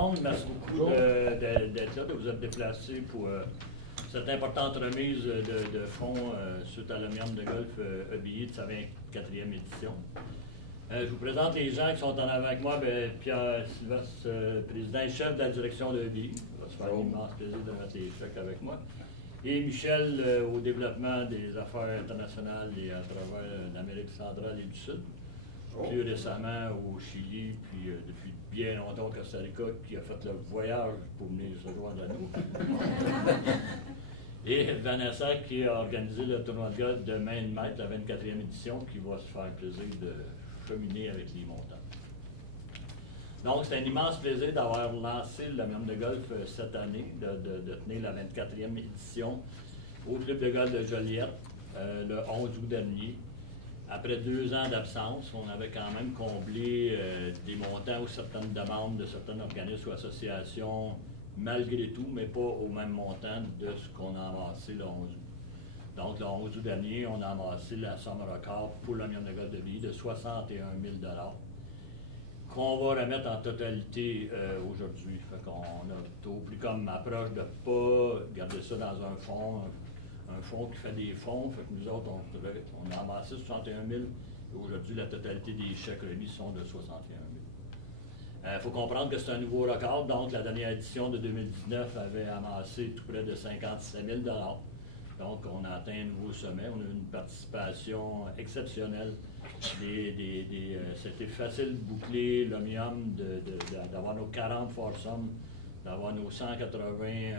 monde. Merci beaucoup d'être là, de vous être déplacés pour cette importante remise de fonds suite à l'Omnium de golf EBI de sa 24e édition. Je vous présente les gens qui sont en avant avec moi. Pierre Sylvestre, président et chef de la direction de EBI. Ça va se faire un immense plaisir de mettre les chèques avec moi. Et Michel au développement des affaires internationales et à travers l'Amérique centrale et du Sud. Plus récemment au Chili, puis depuis bien longtemps au Costa Rica, qui a fait le voyage pour venir se joindre à nous. Et Vanessa qui a organisé le tournoi de golf de main de maître, la 24e édition, qui va se faire plaisir de cheminer avec les montants. Donc, c'est un immense plaisir d'avoir lancé le Omnium de golf cette année, de tenir la 24e édition au Club de golf de Joliette le 11 août dernier. Après 2 ans d'absence, on avait quand même comblé des montants ou certaines demandes de certains organismes ou associations, malgré tout, mais pas au même montant de ce qu'on a amassé le 11 août. Donc, le 11 août dernier, on a amassé la somme record pour l'Omnium de golf de billes de 61 000 $ qu'on va remettre en totalité aujourd'hui. Fait qu'on a pris comme approche de ne pas garder ça dans un fonds qui fait des fonds. Fait que nous autres, on a amassé 61 000 et aujourd'hui, la totalité des chèques remis sont de 61 000. Il faut comprendre que c'est un nouveau record. Donc, la dernière édition de 2019 avait amassé tout près de 57 000 $. Donc, on a atteint un nouveau sommet. On a eu une participation exceptionnelle. C'était facile de boucler l'Omnium, d'avoir nos 40 foursomes, d'avoir nos 180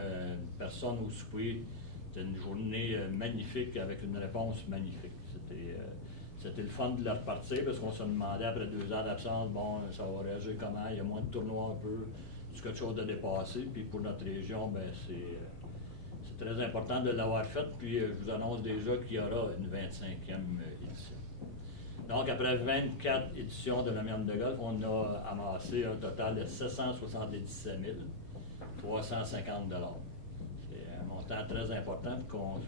personnes au souper. C'était une journée magnifique avec une réponse magnifique. C'était le fun de la repartir parce qu'on se demandait après 2 ans d'absence, bon, ça va réagir comment, il y a moins de tournois un peu, c'est quelque chose de dépassé. Puis pour notre région, ben c'est très important de l'avoir fait. Puis je vous annonce déjà qu'il y aura une 25e édition. Donc après 24 éditions de l'Omnium de golf, on a amassé un total de 777 350 $. Très important qu'on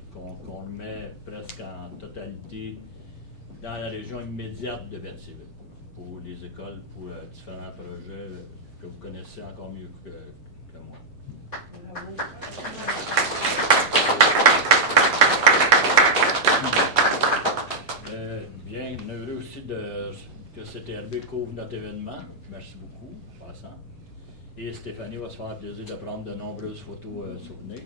le met presque en totalité dans la région immédiate de Berthierville pour les écoles, pour différents projets que vous connaissez encore mieux que moi. Bien heureux aussi que CTRB couvre notre événement. Merci beaucoup, en passant. Et Stéphanie va se faire plaisir de prendre de nombreuses photos souvenirs.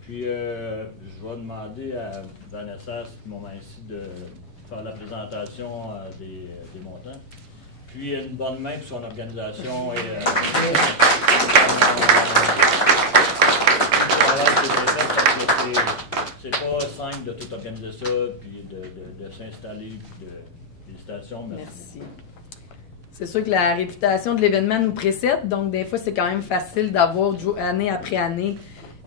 Puis, je vais demander à Vanessa, à ce moment-ci, de faire la présentation des montants. Puis, une bonne main pour son organisation. C'est pas simple de tout organiser ça, puis de s'installer, puis félicitations. Merci. C'est sûr que la réputation de l'événement nous précède, donc des fois, c'est quand même facile d'avoir année après année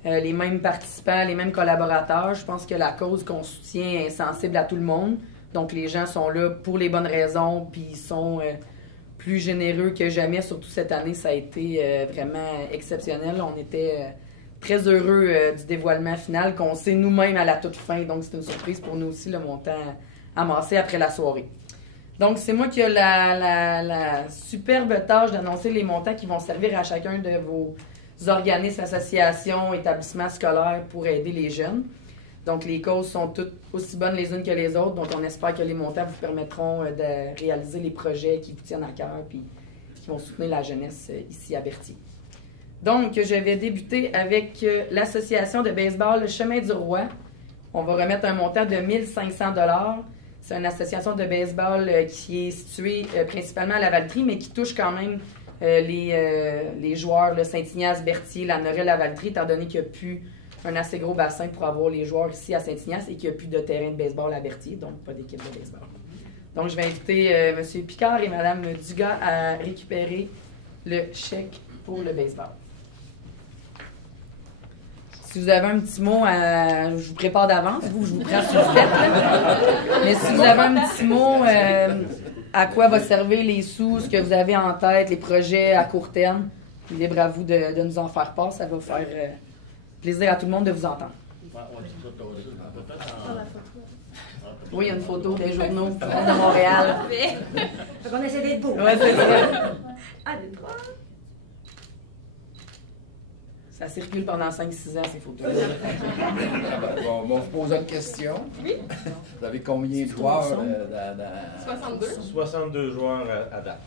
les mêmes participants, les mêmes collaborateurs. Je pense que la cause qu'on soutient est sensible à tout le monde. Donc, les gens sont là pour les bonnes raisons, puis ils sont plus généreux que jamais. Surtout cette année, ça a été vraiment exceptionnel. On était très heureux du dévoilement final qu'on sait nous-mêmes à la toute fin. Donc, c'est une surprise pour nous aussi, le montant amassé après la soirée. Donc, c'est moi qui ai la superbe tâche d'annoncer les montants qui vont servir à chacun de vos organismes, associations, établissements scolaires pour aider les jeunes. Donc, les causes sont toutes aussi bonnes les unes que les autres. Donc, on espère que les montants vous permettront de réaliser les projets qui vous tiennent à cœur puis qui vont soutenir la jeunesse ici à Berthier. Donc, je vais débuter avec l'association de baseball Le Chemin du Roi. On va remettre un montant de 1 500 $. C'est une association de baseball qui est située principalement à Lavaltrie, mais qui touche quand même les joueurs, Saint-Ignace, Berthier, La Norelle, Lavaltrie, étant donné qu'il n'y a plus un assez gros bassin pour avoir les joueurs ici à Saint-Ignace et qu'il n'y a plus de terrain de baseball à Berthier, donc pas d'équipe de baseball. Donc, je vais inviter M. Picard et Mme Dugas à récupérer le chèque pour le baseball. Si vous avez un petit mot, je vous prépare d'avance, je vous prends sur le fait. Mais si vous avez un petit mot, à quoi va servir les sous, ce que vous avez en tête, les projets à court terme, libre à vous de nous en faire part. Ça va faire plaisir à tout le monde de vous entendre. Oui, il y a une photo des journaux de Montréal. On essaie d'être beau. Oui, c'est ça. 1, 2, 3. Ça circule pendant 5-6 ans, ces photos. Bon, on va vous poser une question. Oui. Vous avez combien de joueurs 62. 62 joueurs à date.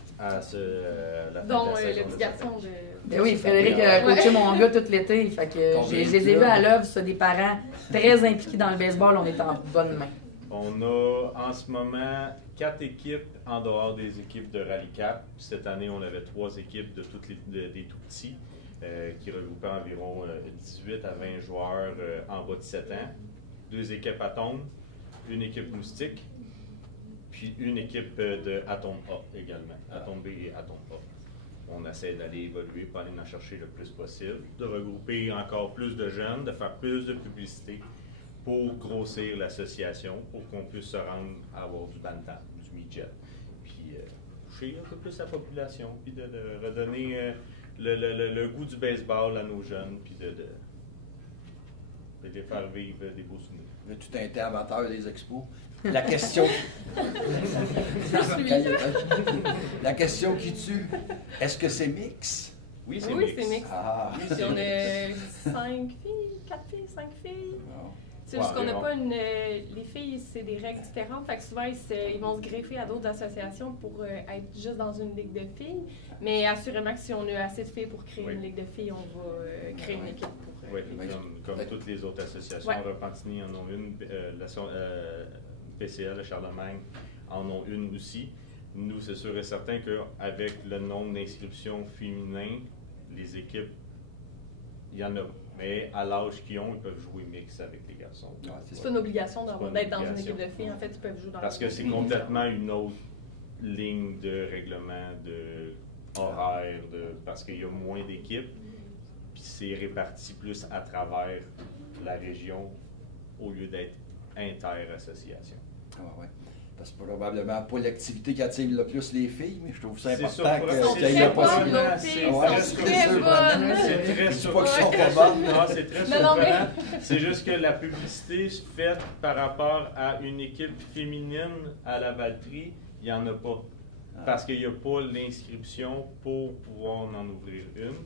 La Dont fin de la le saison petit de garçon de... Ben oui, Frédéric a coaché mon gars tout l'été. Fait que je les ai vus à l'œuvre, ça, des parents très impliqués dans le baseball. On est en bonne main. On a en ce moment 4 équipes en dehors des équipes de Rallye Cap. Cette année, on avait 3 équipes de des tout petits qui regroupaient environ 18 à 20 joueurs en bas de 7 ans. 2 équipes Atome, une équipe Moustique, puis une équipe de Atome A également. Atome B et Atome A. On essaie d'aller évoluer pour aller en chercher le plus possible, de regrouper encore plus de jeunes, de faire plus de publicité pour grossir l'association, pour qu'on puisse se rendre à avoir du bantam, du midget, puis toucher un peu plus la population, puis de redonner le goût du baseball à nos jeunes, puis de les faire vivre des beaux souvenirs. Tout un été amateur des expos. La question... La question qui tue, est-ce que c'est mix? Oui, c'est Oui, mix. c'est mix. Ah, Puis on a 5 filles, 4 filles, 5 filles. non. C'est juste qu'on n'a pas une... les filles, c'est des règles différentes. Fait que souvent, ils vont se greffer à d'autres associations pour être juste dans une ligue de filles. Mais assurément que si on a assez de filles pour créer une ligue de filles, on va créer une équipe pour... Oui, comme toutes les autres associations. Repentigny en ont une, PCL, le Charlemagne en ont une aussi. Nous, c'est sûr et certain qu'avec le nombre d'inscriptions féminins, les équipes, il y en a. Mais à l'âge qu'ils ont, ils peuvent jouer mix avec les garçons. Ouais, C'est pas une obligation d'être dans une équipe de filles. En fait, ils peuvent jouer dans parce que c'est complètement une autre ligne de règlement, de horaire, parce qu'il y a moins d'équipes. Puis c'est réparti plus à travers la région au lieu d'être inter-association. Ah, ouais. Parce que probablement pas l'activité qui attire le plus les filles, mais je trouve ça C'est important surprenant. qu'il y ait la Très bonnes, possibilité. nos filles Ouais, sont c'est très sûr. bonnes. C'est très Je dis pas qu'ils sont pas bonnes. Non, c'est très Non, non, surprenant. C'est juste que la publicité faite par rapport à une équipe féminine à la Valtrie, il n'y en a pas. Parce qu'il n'y a pas l'inscription pour pouvoir en ouvrir une.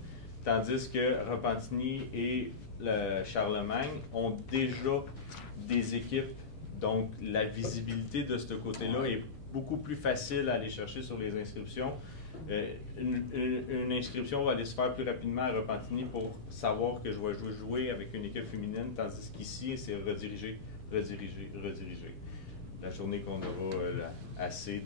Tandis que Repentigny et le Charlemagne ont déjà des équipes. Donc, la visibilité de ce côté-là est beaucoup plus facile à aller chercher sur les inscriptions. Une inscription va aller se faire plus rapidement à Repentigny pour savoir que je vais jouer avec une équipe féminine, tandis qu'ici, c'est rediriger. La journée qu'on aura assez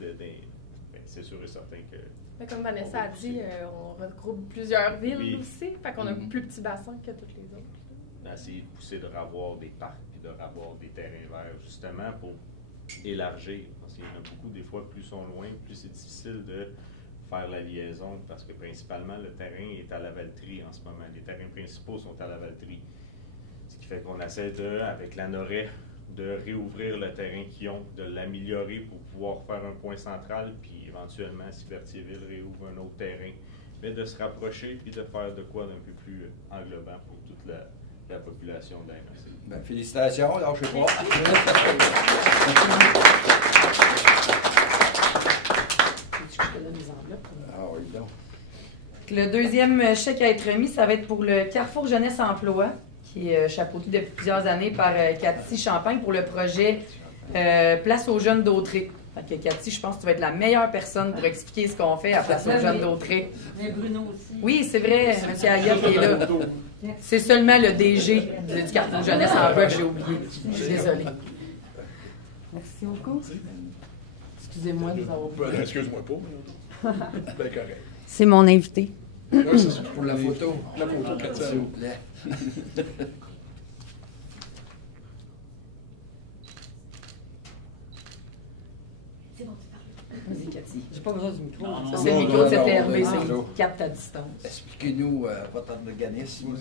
c'est sûr et certain que... Mais comme Vanessa a dit, on regroupe plusieurs villes aussi. Fait qu'on a un Mm-hmm. plus petit bassin que toutes les autres. Essayer de pousser de revoir des parcs puis de revoir des terrains verts, justement, pour élargir. Parce qu'il y en a beaucoup, des fois, plus ils sont loin, plus c'est difficile de faire la liaison, parce que principalement, le terrain est à la Valtrie en ce moment. Les terrains principaux sont à la Valtrie. Ce qui fait qu'on essaie avec la Noret, de réouvrir le terrain qu'ils ont, de l'améliorer pour pouvoir faire un point central, puis éventuellement, si Berthierville réouvre un autre terrain, mais de se rapprocher puis de faire de quoi d'un peu plus englobant pour toute la population de la MRC. Ben, félicitations, lâchez pas. Je te donne les enveloppes. Ah oui, donc. Le deuxième chèque à être remis, ça va être pour le Carrefour Jeunesse Emploi, qui est chapeauté depuis plusieurs années par Cathy Champagne pour le projet Place aux jeunes d'Autré. Fait que Cathy, je pense que tu vas être la meilleure personne pour expliquer ce qu'on fait à Place aux jeunes d'Autré. Mais Bruno aussi. Oui, c'est vrai, M. Ayotte est là. C'est seulement le DG du Carrefour Jeunesse Emploi que j'ai oublié. Je suis désolée. Merci beaucoup. Excusez-moi de vous avoir... Ben, excuse-moi pas. Ben, correct. C'est mon invité. Ouais, c'est ça. Pour la photo. La photo, Katia. S'il vous plaît. Vas-y, Cathy. J'ai pas besoin du micro. Ça, c'est le Non, micro non, de cette non, TRB, non, c'est non. capte à distance. Expliquez-nous votre organisme.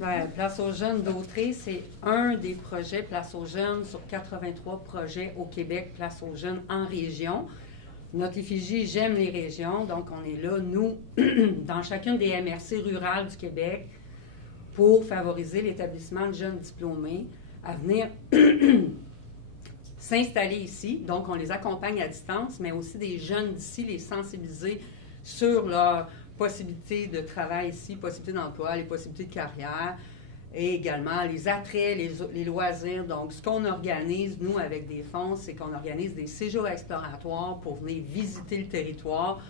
Ouais, Place aux jeunes d'Autré, c'est un des projets Place aux jeunes sur 83 projets au Québec, Place aux jeunes en région. Notre effigie, j'aime les régions, donc on est là, nous, dans chacune des MRC rurales du Québec, pour favoriser l'établissement de jeunes diplômés à venir s'installer ici. Donc, on les accompagne à distance, mais aussi des jeunes d'ici, les sensibiliser sur leur possibilités de travail ici, possibilités d'emploi, les possibilités de carrière et également les attraits, les loisirs. Donc, ce qu'on organise, nous, avec des fonds, c'est qu'on organise des séjours exploratoires pour venir visiter le territoire,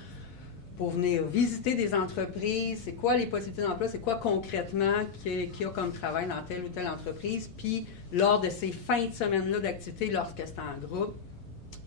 pour venir visiter des entreprises, c'est quoi les possibilités d'emploi, c'est quoi concrètement qu'il y a comme travail dans telle ou telle entreprise. Puis, lors de ces fins de semaine-là d'activité, lorsque c'est en groupe,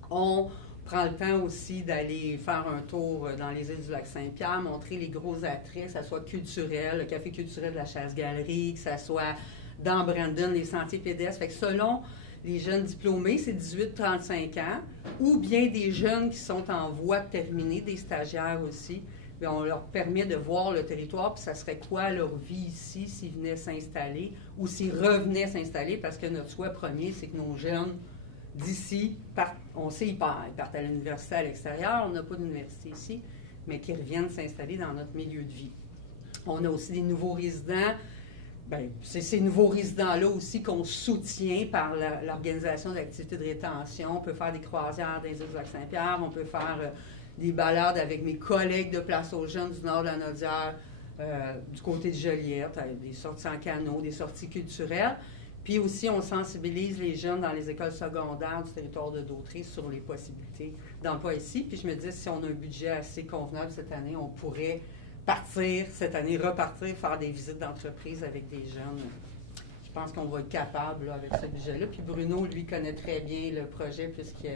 on prend le temps aussi d'aller faire un tour dans les îles du Lac-Saint-Pierre, montrer les gros attraits, que ce soit culturel, le café culturel de la Chasse-Galerie, que ce soit dans Brandon, les sentiers pédestres. Fait que selon les jeunes diplômés, c'est 18-35 ans, ou bien des jeunes qui sont en voie de terminer, des stagiaires aussi. Bien, on leur permet de voir le territoire, puis ça serait quoi leur vie ici s'ils venaient s'installer ou s'ils revenaient s'installer, parce que notre souhait premier, c'est que nos jeunes d'ici, on sait ils partent à l'université à l'extérieur, on n'a pas d'université ici, mais qu'ils reviennent s'installer dans notre milieu de vie. On a aussi des nouveaux résidents. Bien, c'est ces nouveaux résidents-là aussi qu'on soutient par l'organisation d'activités de rétention. On peut faire des croisières des îles du Lac-Saint-Pierre, on peut faire des balades avec mes collègues de Place aux Jeunes du nord de la Naudière, du côté de Joliette, des sorties en canot, des sorties culturelles. Puis aussi, on sensibilise les jeunes dans les écoles secondaires du territoire de Dautrey sur les possibilités d'emploi ici. Puis je me dis, si on a un budget assez convenable cette année, on pourrait repartir, faire des visites d'entreprise avec des jeunes. Je pense qu'on va être capable là, avec ce budget-là. Puis Bruno, lui, connaît très bien le projet puisqu'il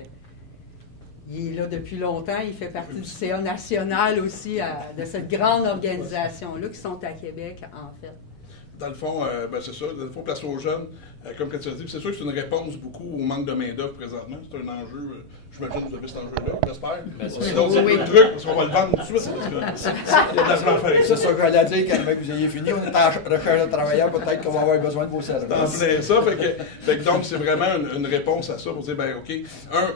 est là depuis longtemps. Il fait partie du CA national aussi, de cette grande organisation-là, qui sont à Québec, en fait. Dans le fond, c'est ça. Dans le fond, Place aux jeunes, comme tu as dit, c'est sûr que c'est une réponse beaucoup au manque de main-d'œuvre présentement. C'est un enjeu, j'imagine que vous avez cet enjeu-là, j'espère. Sinon, c'est un truc, parce qu'on va le vendre tout de suite. Il y a de l'argent à faire. C'est ça que j'allais dire quand même que vous ayez fini. On est en recherche de travailleurs, peut-être qu'on va avoir besoin de vos services. En plein ça. Fait que donc, c'est vraiment une réponse à ça pour dire, ben OK,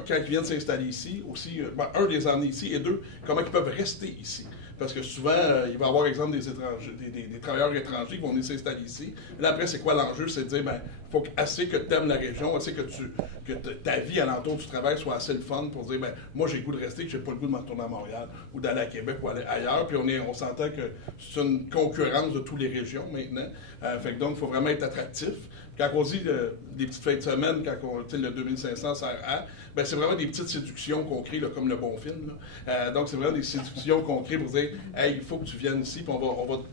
quand ils viennent s'installer ici, aussi, les emmener ici, et deux, comment ils peuvent rester ici. Parce que souvent, il va y avoir, exemple, des étrangers, des travailleurs étrangers qui vont venir s'installer ici. Là, après, c'est quoi l'enjeu? C'est de dire, il faut assez que tu aimes la région, assez que ta vie alentour du travail soit assez le fun pour dire, moi, j'ai le goût de rester, que j'ai pas le goût de me retourner à Montréal ou d'aller à Québec ou aller ailleurs. Puis on s'entend que c'est une concurrence de toutes les régions maintenant. Fait que donc, il faut vraiment être attractif. Quand on dit des petites fins de semaine, le 2500 sert à, c'est vraiment des petites séductions qu'on crée, là, comme le bon film. Là. Donc, c'est vraiment des séductions qu'on crée pour dire, hey, il faut que tu viennes ici, puis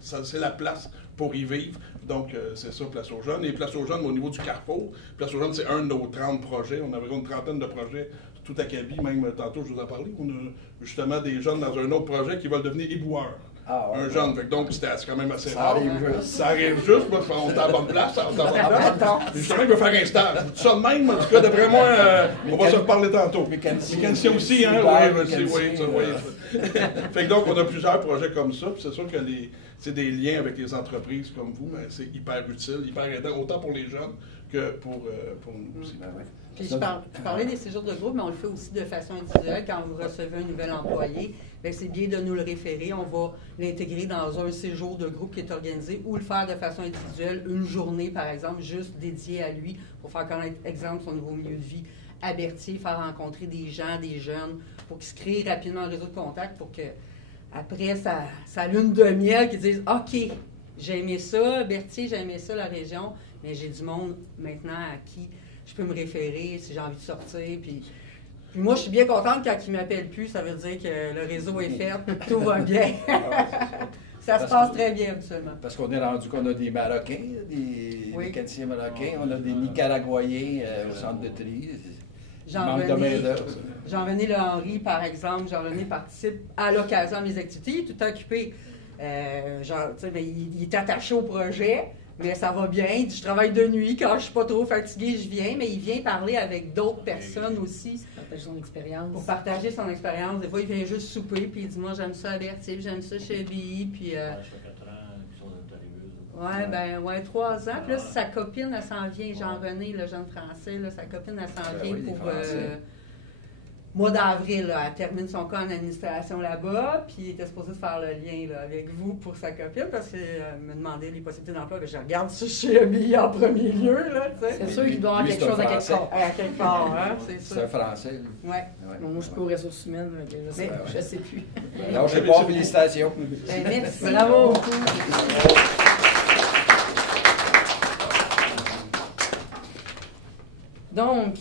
c'est la place pour y vivre. Donc, c'est ça, Place aux Jeunes. Et Place aux Jeunes, au niveau du Carrefour, Place aux Jeunes, c'est un de nos 30 projets. On a environ une trentaine de projets tout à Kaby, même tantôt, je vous en parlais. On a justement des jeunes dans un autre projet qui veulent devenir éboueurs. Ah, ouais, un jeune. Fait que donc, c'est quand même assez ça rare. arrive juste. Ça arrive juste. Moi, on est à la bonne place. Justement, il veut faire un stage. Je dis ça de même, en tout cas, d'après moi, on va se reparler tantôt. Mécanicien aussi, hein? Oui. Fait que donc, on a plusieurs projets comme ça. Puis c'est sûr que c'est des liens avec les entreprises comme vous, mais c'est hyper utile, hyper aidant, autant pour les jeunes que pour nous aussi. Puis je parlais des séjours de groupe, mais on le fait aussi de façon individuelle. Quand vous recevez un nouvel employé, c'est bien de nous le référer. On va l'intégrer dans un séjour de groupe qui est organisé ou le faire de façon individuelle, une journée par exemple, juste dédiée à lui pour faire connaître, exemple, son nouveau milieu de vie à Berthier, faire rencontrer des gens, des jeunes, pour qu'ils se créent rapidement un réseau de contact pour que après sa lune de miel, qu'ils disent « OK, j'ai aimé ça, Berthier, j'ai aimé ça, la région, mais j'ai du monde maintenant à qui je peux me référer si j'ai envie de sortir. » Puis moi, je suis bien contente quand ils ne m'appellent plus, ça veut dire que le réseau est fait, tout va bien. Ça se passe très bien habituellement. Parce qu'on est rendu qu'on a des Marocains, des mécaniciens marocains, on a des Nicaraguayens au centre de tri. Jean-René Henry, par exemple, Jean-René participe à l'occasion de mes activités, il est tout occupé. Il est attaché au projet, mais ça va bien. Il dit, je travaille de nuit, quand je suis pas trop fatigué, je viens, mais il vient parler avec d'autres personnes aussi. Partager son expérience. Pour partager son expérience. Des fois, il vient juste souper, puis il dit, moi, j'aime ça à Berthier, j'aime ça chez BI, puis... Ouais, 3 ans. Puis là, sa copine, elle s'en vient, Jean-René, le jeune français, là, sa copine, elle s'en vient pour mois d'avril, là, elle termine son cas en administration là-bas, puis elle était supposée faire le lien là, avec vous pour sa copine, parce qu'elle me demandait les possibilités d'emploi. Je regarde ça chez EBI en premier lieu, là, tu sais. C'est sûr qu'il doit y avoir quelque chose à quelque part. À quelque part, hein, c'est sûr. C'est un Français, lui. Ouais. Bon, moi, je suis pas aux ressources humaines, donc je sais plus. Alors, je sais pas, félicitations. Ben, merci. Bravo! Donc,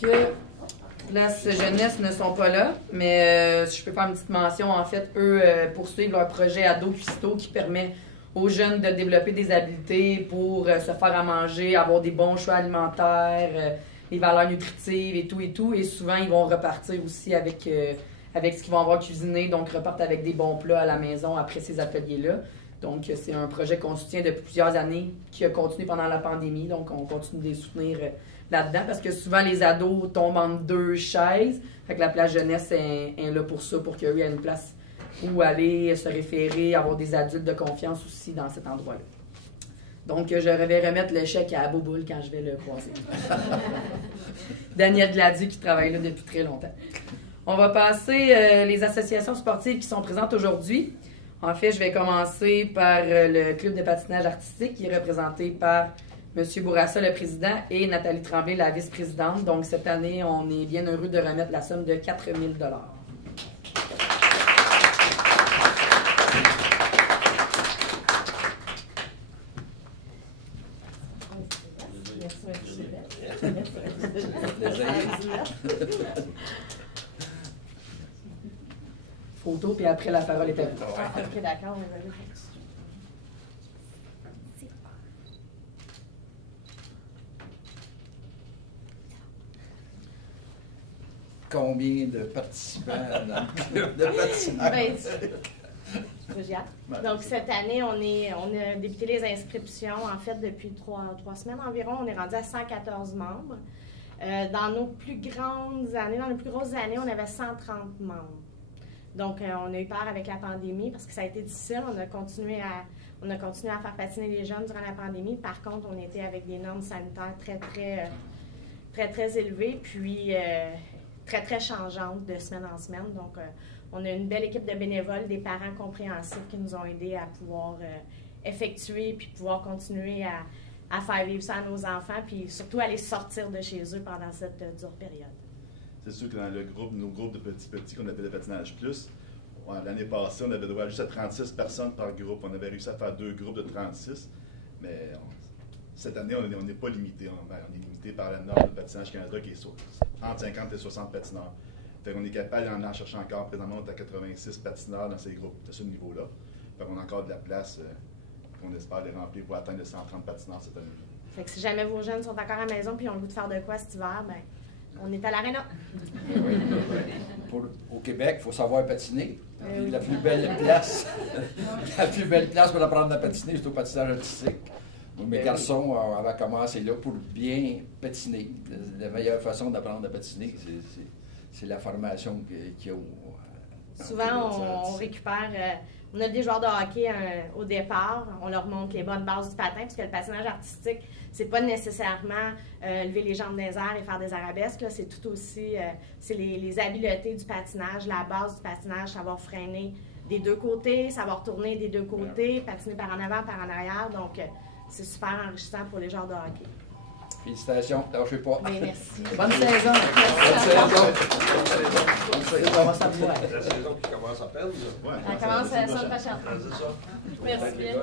Place Jeunesse ne sont pas là, mais si je peux faire une petite mention, en fait, eux poursuivent leur projet Ado Cuistot qui permet aux jeunes de développer des habiletés pour se faire à manger, avoir des bons choix alimentaires, les valeurs nutritives et tout. Et souvent, ils vont repartir aussi avec ce qu'ils vont avoir cuisiné, donc repartent avec des bons plats à la maison après ces ateliers-là. Donc, c'est un projet qu'on soutient depuis plusieurs années, qui a continué pendant la pandémie, donc on continue de les soutenir là-dedans, parce que souvent, les ados tombent entre deux chaises. Fait que la place jeunesse est là pour ça, pour qu'eux aient une place où aller se référer, avoir des adultes de confiance aussi dans cet endroit-là. Donc, je vais remettre le chèque à Boboul quand je vais le croiser. Daniel Gladu qui travaille là depuis très longtemps. On va passer les associations sportives qui sont présentes aujourd'hui. En fait, je vais commencer par le club de patinage artistique qui est représenté par M. Bourassa, le président, et Nathalie Tremblay, la vice-présidente. Donc, cette année, on est bien heureux de remettre la somme de 4 000 $. Photo, puis après, la parole est à vous. Ah, ok, d'accord. Combien de participants dans le club de patinage? Donc, cette année, on a débuté les inscriptions, en fait, depuis trois semaines environ. On est rendu à 114 membres. Dans nos plus grandes années, dans les plus grosses années, on avait 130 membres. Donc, on a eu peur avec la pandémie parce que ça a été difficile. On a continué à faire patiner les jeunes durant la pandémie. Par contre, on était avec des normes sanitaires très élevées, puis très, très changeantes de semaine en semaine. Donc, on a une belle équipe de bénévoles, des parents compréhensifs qui nous ont aidés à pouvoir effectuer puis pouvoir continuer à faire vivre ça à nos enfants, puis surtout à les sortir de chez eux pendant cette dure période. C'est sûr que dans nos groupes de petits qu'on appelle de patinage plus, l'année passée, on avait droit juste à 36 personnes par groupe. On avait réussi à faire 2 groupes de 36, mais cette année, on n'est pas limité. On est limité par la norme de Patinage Canada qui est entre 50 et 60 patineurs. Fait qu'on est capable d'en chercher encore. Présentement, on est à 86 patineurs dans ces groupes, à ce niveau-là. Fait qu'on a encore de la place qu'on espère les remplir pour atteindre les 130 patineurs cette année. Fait que si jamais vos jeunes sont encore à la maison et ont le goût de faire de quoi cet hiver, ben on est à l'aréna. Au Québec, il faut savoir patiner. La plus belle place, pour apprendre à patiner, c'est au patinage artistique. Mes garçons avaient commencé là pour bien patiner. La meilleure façon d'apprendre à patiner, c'est la formation qu'il y a Souvent, on récupère... on a des joueurs de hockey au départ. On leur montre les bonnes bases du patin, parce que le patinage artistique, c'est pas nécessairement lever les jambes dans les airs et faire des arabesques. C'est tout aussi... c'est les habiletés du patinage, la base du patinage, savoir freiner des deux côtés, savoir tourner des deux côtés, patiner par en avant, par en arrière. Donc, c'est super enrichissant pour les joueurs de hockey. Félicitations, lâchez pas. Mais merci. Bonne saison! Bonne saison! La saison qui commence à peine. On commence la semaine prochaine. Merci bien.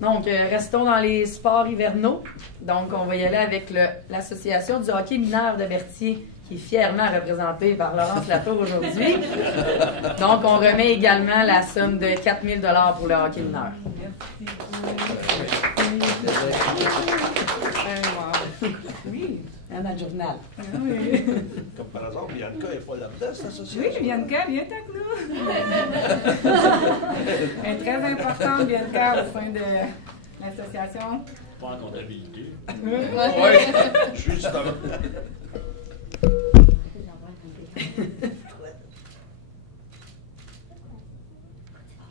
Donc, restons dans les sports hivernaux. Donc, on va y aller avec l'association du hockey mineur de Berthier, qui est fièrement représentée par Laurence Latour aujourd'hui. Donc, on remet également la somme de 4 000 $ pour le hockey mineur. Oui, dans le journal. Oui. Comme par exemple, Bianca n'est pas là-dedans, cette association. Oui, Bianca, viens avec nous. Elle est très importante, Bianca, au sein de l'association. Pas en comptabilité. Oui, justement.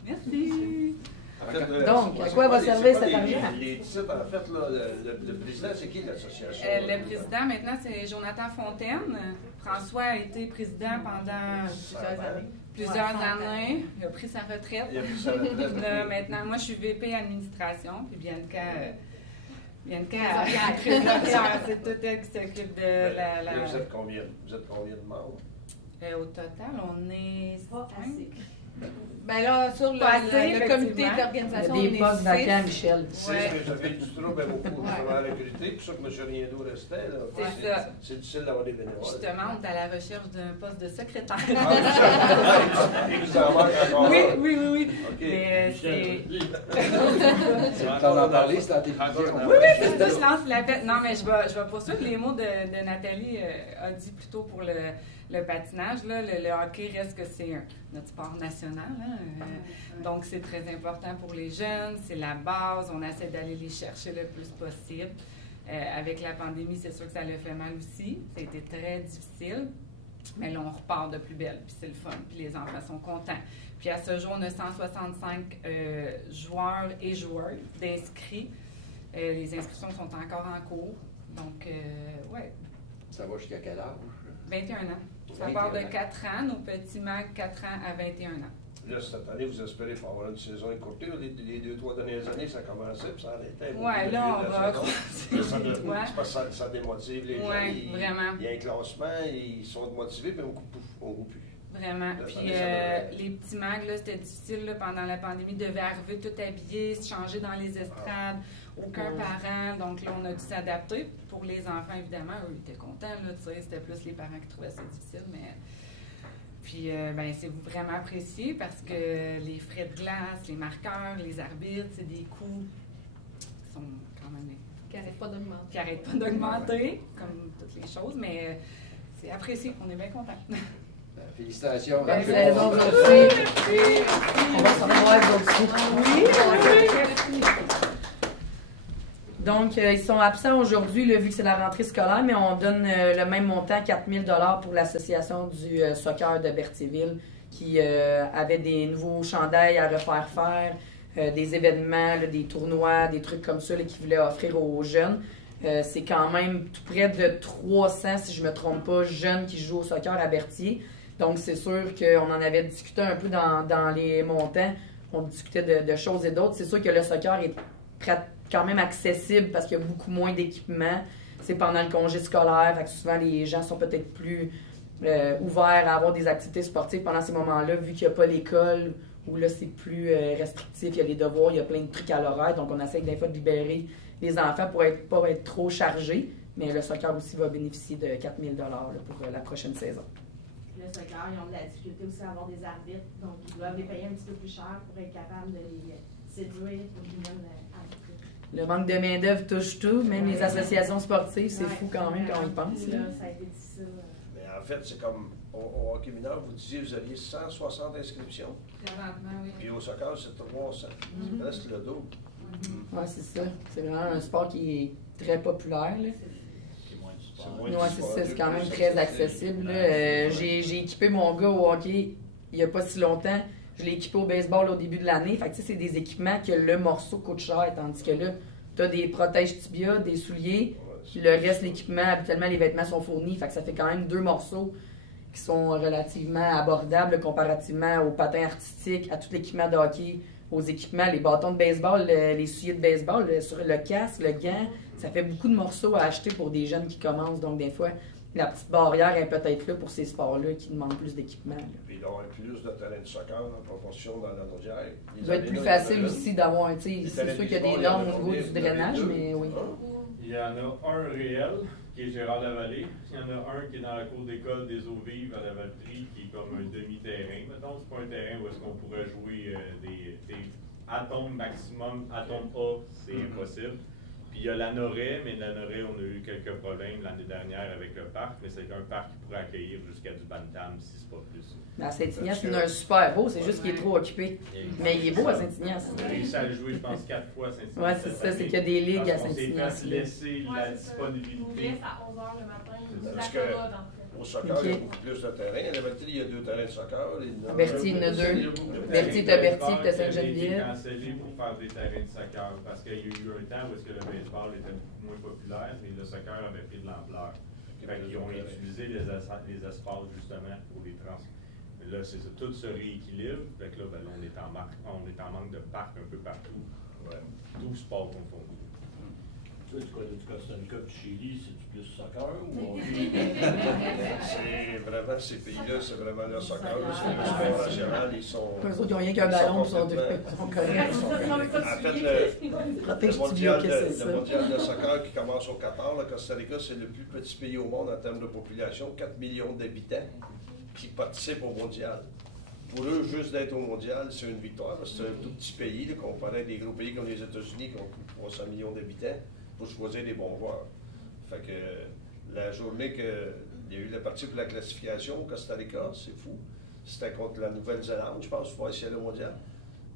Merci. En fait, donc, à quoi va servir cet argent? Les titres, en fait, là, le président, c'est qui l'association? Le président, maintenant, c'est Jonathan Fontaine. François a été président pendant plusieurs années. Il a pris sa retraite. Là, maintenant, moi, je suis VP administration, puis Bianca trésorière, c'est tout elle qui s'occupe de la... Vous êtes combien de membres? Au total, on est 5. Ben là, sur le comité d'organisation, il y a des postes vacants, Michel. J'avais du trouble beaucoup justement à recruter, pour ça que M. Riendo restait. C'est ça. C'est difficile d'avoir des bénévoles. Justement, on est à la recherche d'un poste de secrétaire. Il nous en manque encore. Oui. OK. Mais T'en as parlé, c'est dans tes vidéos. Oui, c'est ça, je lance la fête. Non, mais je vais poursuivre les mots de Nathalie a dit plus tôt pour le patinage. Là, le hockey reste que c'est notre sport national. Hein? Donc, c'est très important pour les jeunes. C'est la base. On essaie d'aller les chercher le plus possible. Avec la pandémie, c'est sûr que ça l'a fait mal aussi. Ça a été très difficile. Mais là, on repart de plus belle. Puis c'est le fun. Puis les enfants sont contents. Puis à ce jour, on a 165 joueurs et joueuses d'inscrits. Les inscriptions sont encore en cours. Donc, ouais. Ça va jusqu'à quel âge? 21 ans. Ça part de 4 ans. Nos petits Mac, 4 ans à 21 ans. Là, cette année, vous espérez avoir une saison écourtée. Les 2-3 dernières années, ça commençait, puis ça arrêtait. Oui, là, on va commencer. Ça démotive les gens. Oui, vraiment. Il y a un classement, ils sont motivés, puis on ne joue plus. Vraiment. Puis les petits mags, là, c'était difficile là, pendant la pandémie. Ils devaient arriver tout habillés, se changer dans les estrades. Aucun parent. Donc là, on a dû s'adapter. Pour les enfants, évidemment, eux, ils étaient contents. Là, c'était plus les parents qui trouvaient ça difficile. Mais... Puis, c'est vraiment apprécié parce que les frais de glace, les marqueurs, les arbitres, c'est des coûts qui sont quand même... Qui n'arrêtent pas d'augmenter. Qui n'arrêtent pas d'augmenter, comme toutes les choses. Mais c'est apprécié. On est bien contents. Félicitations. Bonne saison, vous aussi. On va se revoir vous aussi. Oui. Donc, ils sont absents aujourd'hui, vu que c'est la rentrée scolaire, mais on donne le même montant, 4 000 $ pour l'association du soccer de Berthierville, qui avait des nouveaux chandails à refaire faire, des événements, là, des tournois, des trucs comme ça qu'ils voulaient offrir aux jeunes. C'est quand même tout près de 300, si je ne me trompe pas, jeunes qui jouent au soccer à Berthier. Donc, c'est sûr qu'on en avait discuté un peu dans les montants. On discutait de choses et d'autres. C'est sûr que le soccer est quand même accessible parce qu'il y a beaucoup moins d'équipements. C'est pendant le congé scolaire, fait que souvent les gens sont peut-être plus ouverts à avoir des activités sportives pendant ces moments-là, vu qu'il n'y a pas l'école, où là c'est plus restrictif, il y a les devoirs, il y a plein de trucs à l'horaire, donc on essaie des fois de libérer les enfants pour pas être trop chargés, mais le soccer aussi va bénéficier de 4 000 $ pour la prochaine saison. Le soccer, ils ont de la difficulté aussi à avoir des arbitres, donc ils doivent les payer un petit peu plus cher pour être capables de les séduire pour qu'ils viennent arbitrer. Le manque de main-d'œuvre touche tout, même les associations sportives, c'est fou quand même quand on y pense. Là, ça a été difficile. Mais en fait, c'est comme au hockey mineur, vous disiez que vous aviez 160 inscriptions. Présentement, oui. Puis au soccer, c'est 300. C'est presque le double. Oui, c'est ça. C'est vraiment un sport qui est très populaire. Là. Oui, c'est ça. C'est quand même très accessible. J'ai équipé mon gars au hockey il n'y a pas si longtemps. Je l'ai équipé au baseball au début de l'année. Fait que c'est des équipements que le morceau coûte cher, tandis que là, tu as des protèges tibia, des souliers, puis le reste, l'équipement, habituellement, les vêtements sont fournis. Fait que ça fait quand même 2 morceaux qui sont relativement abordables comparativement aux patins artistiques, à tout l'équipement de hockey, aux équipements, les bâtons de baseball, les souliers de baseball, sur le casque, le gant. Ça fait beaucoup de morceaux à acheter pour des jeunes qui commencent. Donc, des fois, la petite barrière est peut-être là pour ces sports-là qui demandent plus d'équipement. Puis ils ont plus de terrain de soccer en proportion dans la Naudière. Il va être plus facile aussi d'avoir un. C'est sûr qu'il y a des normes au niveau du drainage, mais oui. Il y en a un réel, qui est Gérard Lavallée. Il y en a un qui est dans la cour d'école des eaux vives à la Valtrie, qui est comme un demi-terrain. Mettons, c'est pas un terrain où est-ce qu'on pourrait jouer des atomes maximum, atome A, c'est impossible. Puis il y a la Noret, mais la Noret, on a eu quelques problèmes l'année dernière avec le parc, mais c'est un parc qui pourrait accueillir jusqu'à du Bantam, si c'est pas plus. À Saint-Ignace, il y en a un super beau, c'est juste qu'il est trop occupé. Mais il est beau à Saint-Ignace. On a réussi à le jouer, je pense, 4 fois à Saint-Ignace. Oui, c'est ça, c'est qu'il y a des ligues à Saint-Ignace. On s'est fait laisser la disponibilité. On laisse à 11h le matin, Parce qu'au soccer, il y a beaucoup plus de terrains. À la Valtrie, il y a 2 terrains de soccer. À Berthier, il y en a 2. Berthier, t'as Berthier, t'as Sainte-Geneviève. Il a été cancellé pour faire des terrains de soccer parce qu'il y a eu un temps où est-ce que le baseball était beaucoup moins populaire et le soccer avait pris de l'ampleur. Ils ont utilisé les espaces justement pour les trans. Là, c'est ça, tout se rééquilibre. Fait que là, ben, on est en manque de parcs un peu partout. Ouais. Tout sport confondu. Tu vois, du côté du Costa Rica et du Chili, c'est-tu plus soccer ou C'est vraiment, ces pays-là, c'est vraiment le soccer, c'est le sport national, ils sont... Eux autres, ils n'ont rien qu'un ballon, ils sont corrects. En fait, le mondial de soccer qui commence au Qatar, le Costa Rica, c'est le plus petit pays au monde en termes de population, 4 millions d'habitants qui participent au mondial. Pour eux, juste d'être au mondial, c'est une victoire, parce que c'est un tout petit pays, là, comparé à des gros pays comme les États-Unis qui ont plus de 300 millions d'habitants, pour choisir des bons joueurs. Fait que la journée qu'il y a eu la partie pour la classification au Costa Rica, c'est fou. C'était contre la Nouvelle-Zélande, je pense, pour essayer le mondial.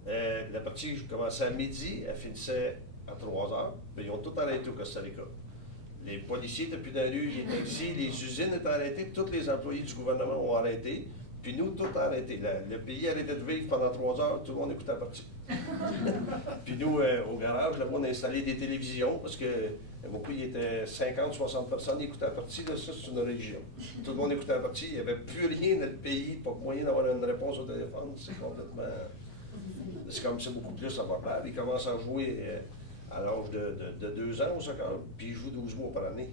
La partie commençait à midi, elle finissait à 3 heures. Mais ils ont tout arrêté au Costa Rica. Les policiers étaient plus dans la rue, les taxis, les usines étaient arrêtées, tous les employés du gouvernement ont arrêté. Puis nous, tout a arrêté. Le pays arrêtait de vivre pendant 3 heures, tout le monde écoutait la partie. Puis nous, au garage, là-bas, on a installé des télévisions parce que beaucoup, il y était 50-60 personnes qui écoutaient la partie. Là, ça, c'est une religion. Tout le monde écoutait la partie. Il n'y avait plus rien dans le pays, pas moyen d'avoir une réponse au téléphone. C'est complètement... C'est comme c'est beaucoup plus abordable. Ils commencent à jouer à l'âge de 2 ans au soccer, puis ils jouent 12 mois par année.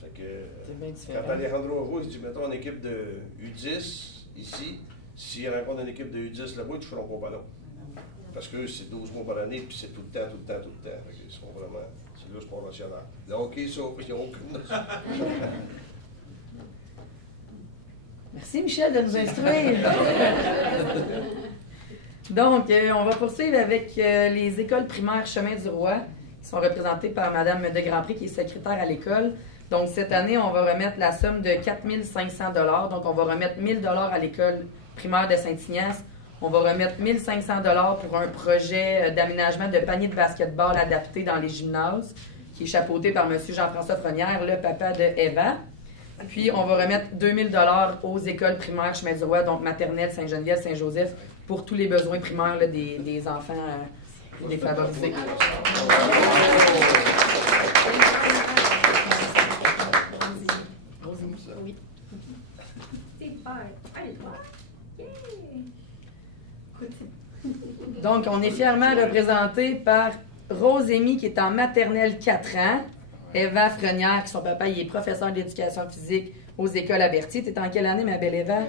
Fait que quand Alejandro joue, il dit, mettons une équipe de U10 ici, s'ils rencontrent une équipe de U10 là-bas, ils ne toucheront pas au ballon. Parce que c'est 12 mois par année, puis c'est tout le temps. Ils sont vraiment, c'est le sport national. Le hockey, ça, ils n'ont aucune notion. Merci Michel de nous instruire. Donc, on va poursuivre avec les écoles primaires Chemin du Roi, qui sont représentées par Mme de Grandpré, qui est secrétaire à l'école. Donc, cette année, on va remettre la somme de 4 500 $. Donc, on va remettre 1 000 $ à l'école primaire de Saint-Ignace. On va remettre 1 500 $ pour un projet d'aménagement de panier de basketball adapté dans les gymnases, qui est chapeauté par M. Jean-François Frenière, le papa de Eva. Puis, on va remettre 2 000 $ aux écoles primaires Chemin du Roi, donc maternelle, Sainte-Geneviève, Saint-Joseph, pour tous les besoins primaires là, des enfants défavorisés. Oui. C'est super. Allez, toi. Donc, on est fièrement représenté par Rosémie, qui est en maternelle 4 ans, Eva Frenière, qui son papa il est professeur d'éducation physique aux écoles à Berthier. Tu es en quelle année, ma belle Eva?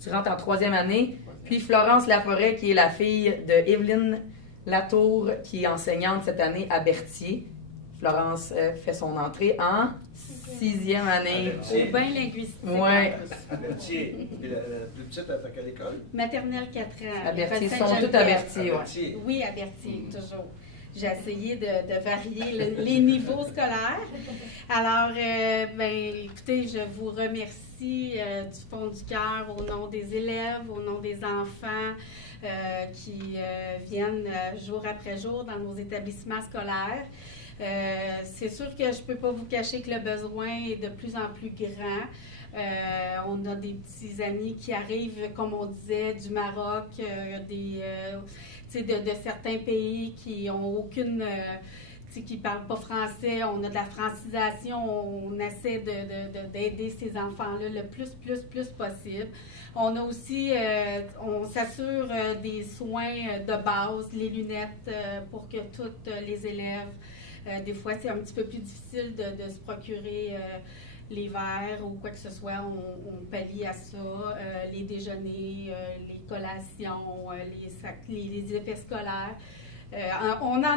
Tu rentres en 3e année. Puis Florence Laforêt, qui est la fille de Evelyne Latour, qui est enseignante cette année à Berthier. Florence fait son entrée en 6e année. Au bain linguistique. Oui. À Berthier. La plus petite, elle fait quelle école? Maternelle 4 ans. À Berthier. Ils sont tous à Berthier, oui. Oui, à Berthier, toujours. J'ai essayé de varier les niveaux scolaires. Alors, écoutez, je vous remercie du fond du cœur au nom des élèves, au nom des enfants qui viennent jour après jour dans nos établissements scolaires. C'est sûr que je ne peux pas vous cacher que le besoin est de plus en plus grand. On a des petits amis qui arrivent, comme on disait, du Maroc, de certains pays qui ont aucune... qui ne parlent pas français. On a de la francisation. On essaie d'aider ces enfants-là le plus possible. On a aussi... on s'assure des soins de base, les lunettes pour que tous les élèves... des fois, c'est un petit peu plus difficile de se procurer les verres ou quoi que ce soit. On pallie à ça. Les déjeuners, les collations, les effets scolaires. On en a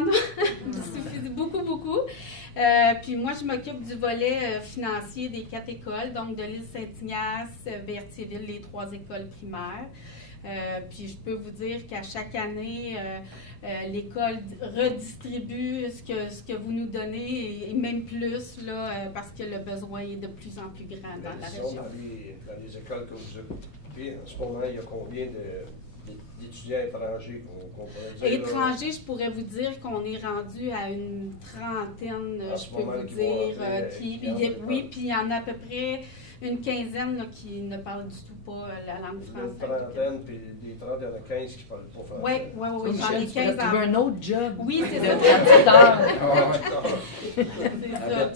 beaucoup. Puis moi, je m'occupe du volet financier des 4 écoles, donc de l'île Saint-Ignace, Berthierville, les 3 écoles primaires. Puis je peux vous dire qu'à chaque année, l'école redistribue ce que vous nous donnez et même plus, là, parce que le besoin est de plus en plus grand dans la région. Dans les écoles que vous occupez, en ce moment, il y a combien d'étudiants étrangers qu'on pourrait dire? Étrangers, je pourrais vous dire qu'on est rendu à une trentaine, je peux vous dire. Oui, puis il y en a à peu près une quinzaine là, qui ne parlent du tout pas la langue française. Une trentaine, puis des 30, il y en a 15 qui ne parlent pas français. Oui. J'en ai Michel, 15 tu trouver un autre job. Oui, c'est de ça. traducteur. C'est ça.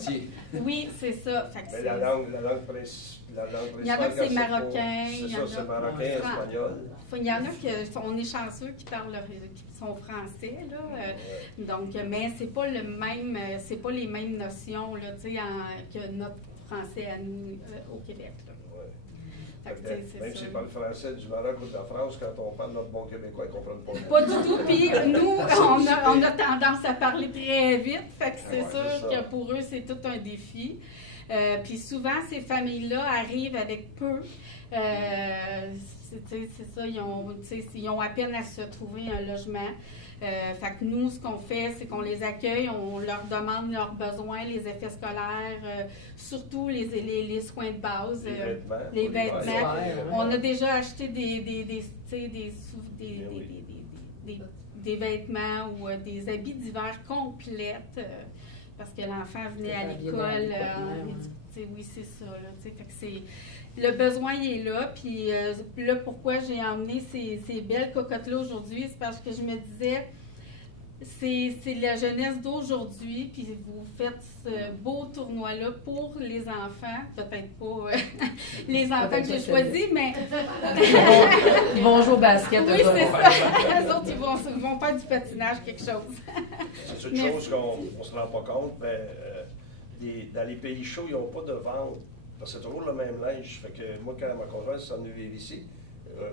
Oui, c'est ça. Fait que Mais la langue principale. Il y en a que c'est marocain. C'est ça, c'est marocain, espagnol. Il y en a qui on est chanceux qui parlent qui sont français, là. Donc, mais c'est pas le même, c'est pas les mêmes notions là, que notre français à nous au Québec. Là. Même si c'est pas le français du Maroc ou de la France, quand on parle notre bon québécois, ils ne comprennent pas. Pas du tout. Puis nous, on a tendance à parler très vite. Fait que c'est sûr que pour eux, c'est tout un défi. Puis souvent, ces familles-là arrivent avec peu. C'est ça, ils ont à peine à se trouver un logement. Fait que nous, ce qu'on fait, c'est qu'on les accueille, on leur demande leurs besoins, les effets scolaires, surtout les soins de base, les vêtements. On a déjà acheté des vêtements ou des habits d'hiver complètes parce que l'enfant venait à l'école. Oui, c'est ça. Là, fait que le besoin il est là. Puis là, pourquoi j'ai emmené ces belles cocottes-là aujourd'hui, c'est parce que je me disais, c'est la jeunesse d'aujourd'hui, puis vous faites ce beau tournoi-là pour les enfants, peut-être pas les enfants que j'ai choisis, mais... Ils vont jouer au basket. Oui, c'est ça. Les autres, ils vont faire du patinage, quelque chose. C'est une chose qu'on ne se rend pas compte, mais dans les pays chauds, ils n'ont pas de vente. Parce que c'est toujours le même linge. Fait que moi, quand ma conjointe s'est venue vivre ici,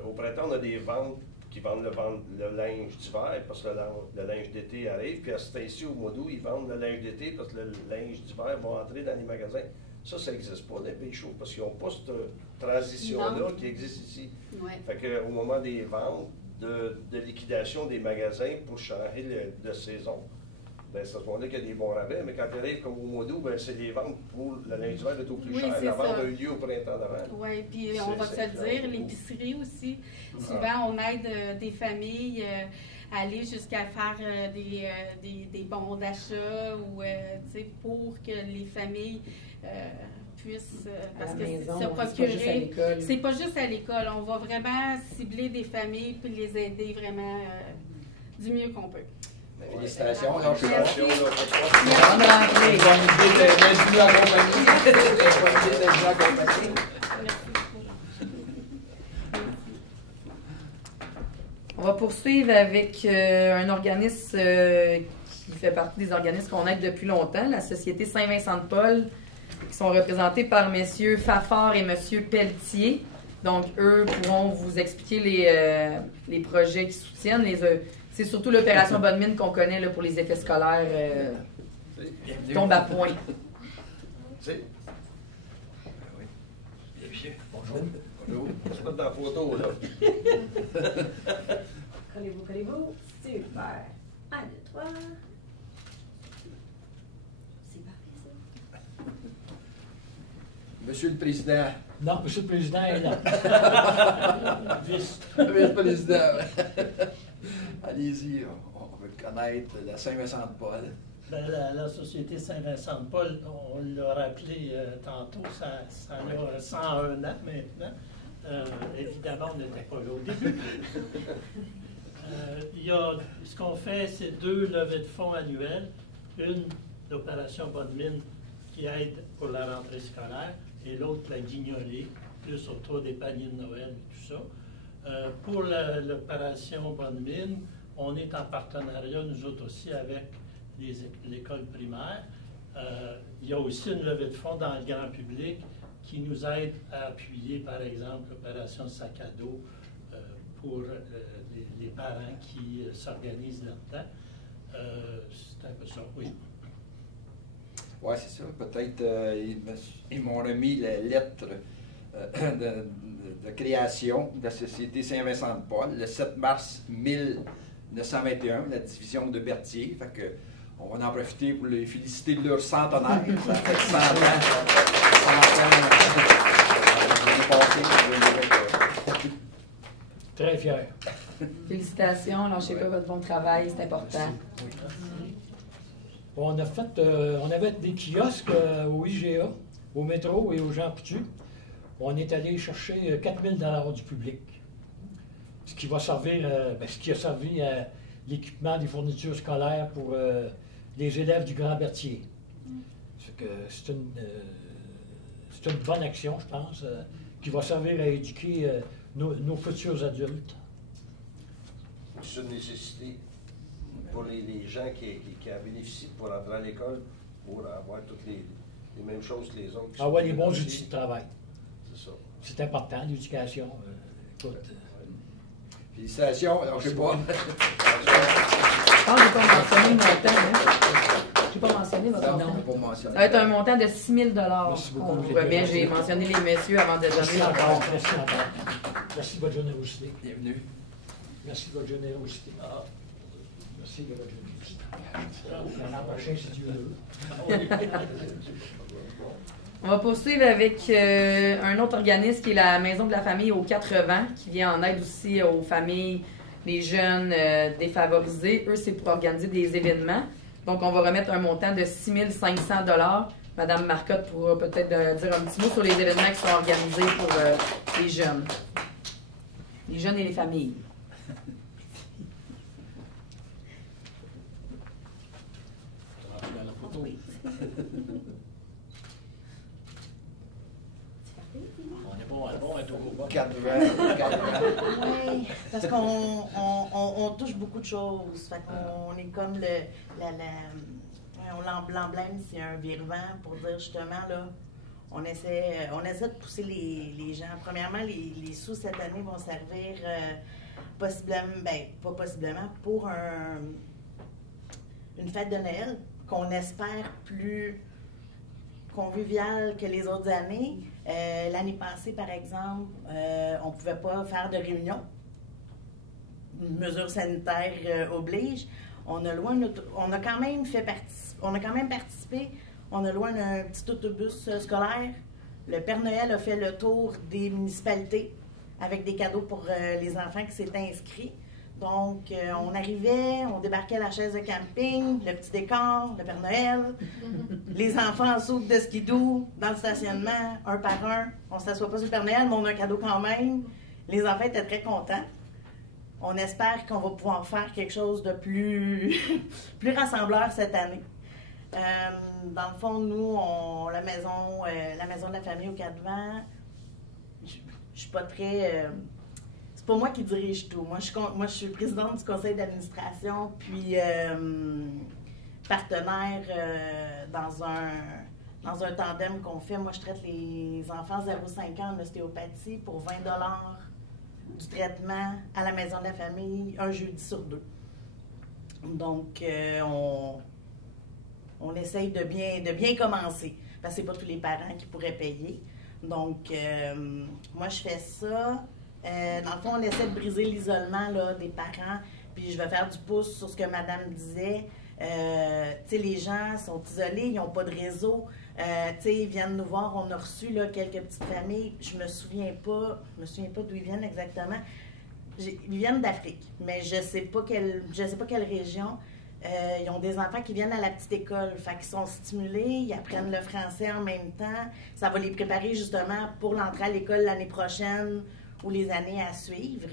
au printemps, on a des ventes qui vendent le linge d'hiver parce que le linge d'été arrive. Puis à ce temps-ci, au mois d'août, ils vendent le linge d'été parce que le linge d'hiver va entrer dans les magasins. Ça n'existe pas dans les pays chauds parce qu'ils n'ont pas cette transition-là qui existe ici. Ouais. Fait qu'au moment des ventes, de liquidation des magasins pour changer de saison, c'est à ce moment-là qu'il y a des bons rabais, mais quand tu arrives comme au mois d'août, c'est des ventes pour le linge d'hiver de tout plus cher. La vente a eu lieu au printemps d'avant. Oui, puis on va se le dire, l'épicerie aussi. Souvent, on aide des familles à aller jusqu'à faire des bons d'achat ou pour que les familles puissent parce que se procurer. C'est pas juste à l'école. On va vraiment cibler des familles puis les aider vraiment du mieux qu'on peut. Félicitations. Merci. On va poursuivre avec un organisme qui fait partie des organismes qu'on aide depuis longtemps, la Société Saint-Vincent-de-Paul, qui sont représentés par messieurs Fafard et monsieur Pelletier. Donc, eux pourront vous expliquer les projets qu'ils soutiennent. C'est surtout l'opération Bonne Mine qu'on connaît là, pour les effets scolaires tombe à point. Bonjour. Bonjour. On se met dans la photo, là. Collez-vous. Super. 1, 2, 3. C'est parti, ça. Monsieur le Président. Non, Monsieur le Président est là. Vice-président. Allez-y, on veut connaître la Saint-Vincent-de-Paul. La Société Saint-Vincent-de-Paul, on l'a rappelé tantôt, ça a 101 ans maintenant. Évidemment, on n'était pas là au début. Ce qu'on fait, c'est 2 levées de fonds annuelles. Une, l'opération Bonne Mine, qui aide pour la rentrée scolaire, et l'autre, la guignolée, plus autour des paniers de Noël et tout ça. Pour l'opération Bonne Mine, on est en partenariat, nous autres aussi, avec l'école primaire. Il y a aussi une levée de fonds dans le grand public qui nous aide à appuyer, par exemple, l'opération Sac à dos pour les parents qui s'organisent là-dedans. C'est un peu ça, oui. Oui, c'est ça. Peut-être ils m'ont remis la lettre de création de la Société Saint-Vincent-de-Paul le 7 mars 1921, la division de Berthier. Fait que, on va en profiter pour les féliciter de leur centenaire. Ça fait 100 ans. Très fier. Félicitations, lâchez pas votre bon travail, c'est important. Bon, on avait des kiosques au IGA, au métro et au Jean Coutu. on est allé chercher 4 000 $ du public. Ce qui va servir, ce qui a servi à l'équipement des fournitures scolaires pour les élèves du Grand Berthier. C'est une bonne action, je pense, qui va servir à éduquer nos futurs adultes. C'est une nécessité pour les gens qui en bénéficient pour entrer à l'école, pour avoir toutes les mêmes choses que les autres. Avoir les bons outils de travail. C'est ça. C'est important, l'éducation. Écoute. Félicitations, alors je sais pas. Ah, j'ai pas mentionné le montant, hein? J'ai pas mentionné votre nom. Ça va être un montant de 6 000 $. Merci beaucoup. Bien, j'ai mentionné les messieurs avant de donner leur encore. Merci encore. Merci de votre générosité. Bienvenue. Merci de votre générosité. Merci de votre générosité. L'an prochain, si Dieu veut. On va poursuivre avec un autre organisme qui est la Maison de la famille aux 80, qui vient en aide aussi aux familles, les jeunes défavorisés. Eux, c'est pour organiser des événements. Donc, on va remettre un montant de 6 500 $. Madame Marcotte pourra peut-être dire un petit mot sur les événements qui sont organisés pour les jeunes. Les jeunes et les familles. Oui. Oui, parce qu'on touche beaucoup de choses. Fait qu'on est comme l'emblème, c'est un virement pour dire justement, là, on essaie de pousser les gens. Premièrement, les sous cette année vont servir possiblement, pas possiblement, pour une fête de Noël qu'on espère plus conviviale que les autres années. L'année passée, par exemple, on ne pouvait pas faire de réunion. Mesures sanitaires oblige. On a quand même participé. On a loué un petit autobus scolaire. Le Père Noël a fait le tour des municipalités avec des cadeaux pour les enfants qui s'étaient inscrits. Donc, on arrivait, on débarquait à la chaise de camping, le petit décor, le Père Noël, les enfants en soupe de skidoo dans le stationnement, un par un. On ne s'assoit pas sur le Père Noël, mais on a un cadeau quand même. Les enfants étaient très contents. On espère qu'on va pouvoir faire quelque chose de plus rassembleur cette année. Dans le fond, nous, la maison de la famille aux 4 vents, je suis pas très... c'est pas moi qui dirige tout. Moi, je suis présidente du conseil d'administration, puis partenaire dans un tandem qu'on fait. Moi, je traite les enfants 0-5 ans en ostéopathie pour 20 $ du traitement à la maison de la famille, un jeudi sur 2. Donc, on essaye de bien commencer, parce que c'est pas tous les parents qui pourraient payer. Donc, moi, je fais ça. Dans le fond, on essaie de briser l'isolement des parents, puis je vais faire du pouce sur ce que madame disait. Tu sais, les gens sont isolés, ils n'ont pas de réseau. Tu sais, ils viennent nous voir, on a reçu quelques petites familles. Je me souviens pas d'où ils viennent exactement. Ils viennent d'Afrique, mais je sais pas quelle région. Ils ont des enfants qui viennent à la petite école, fait qu'ils sont stimulés, ils apprennent le français en même temps. Ça va les préparer justement pour l'entrée à l'école l'année prochaine ou les années à suivre.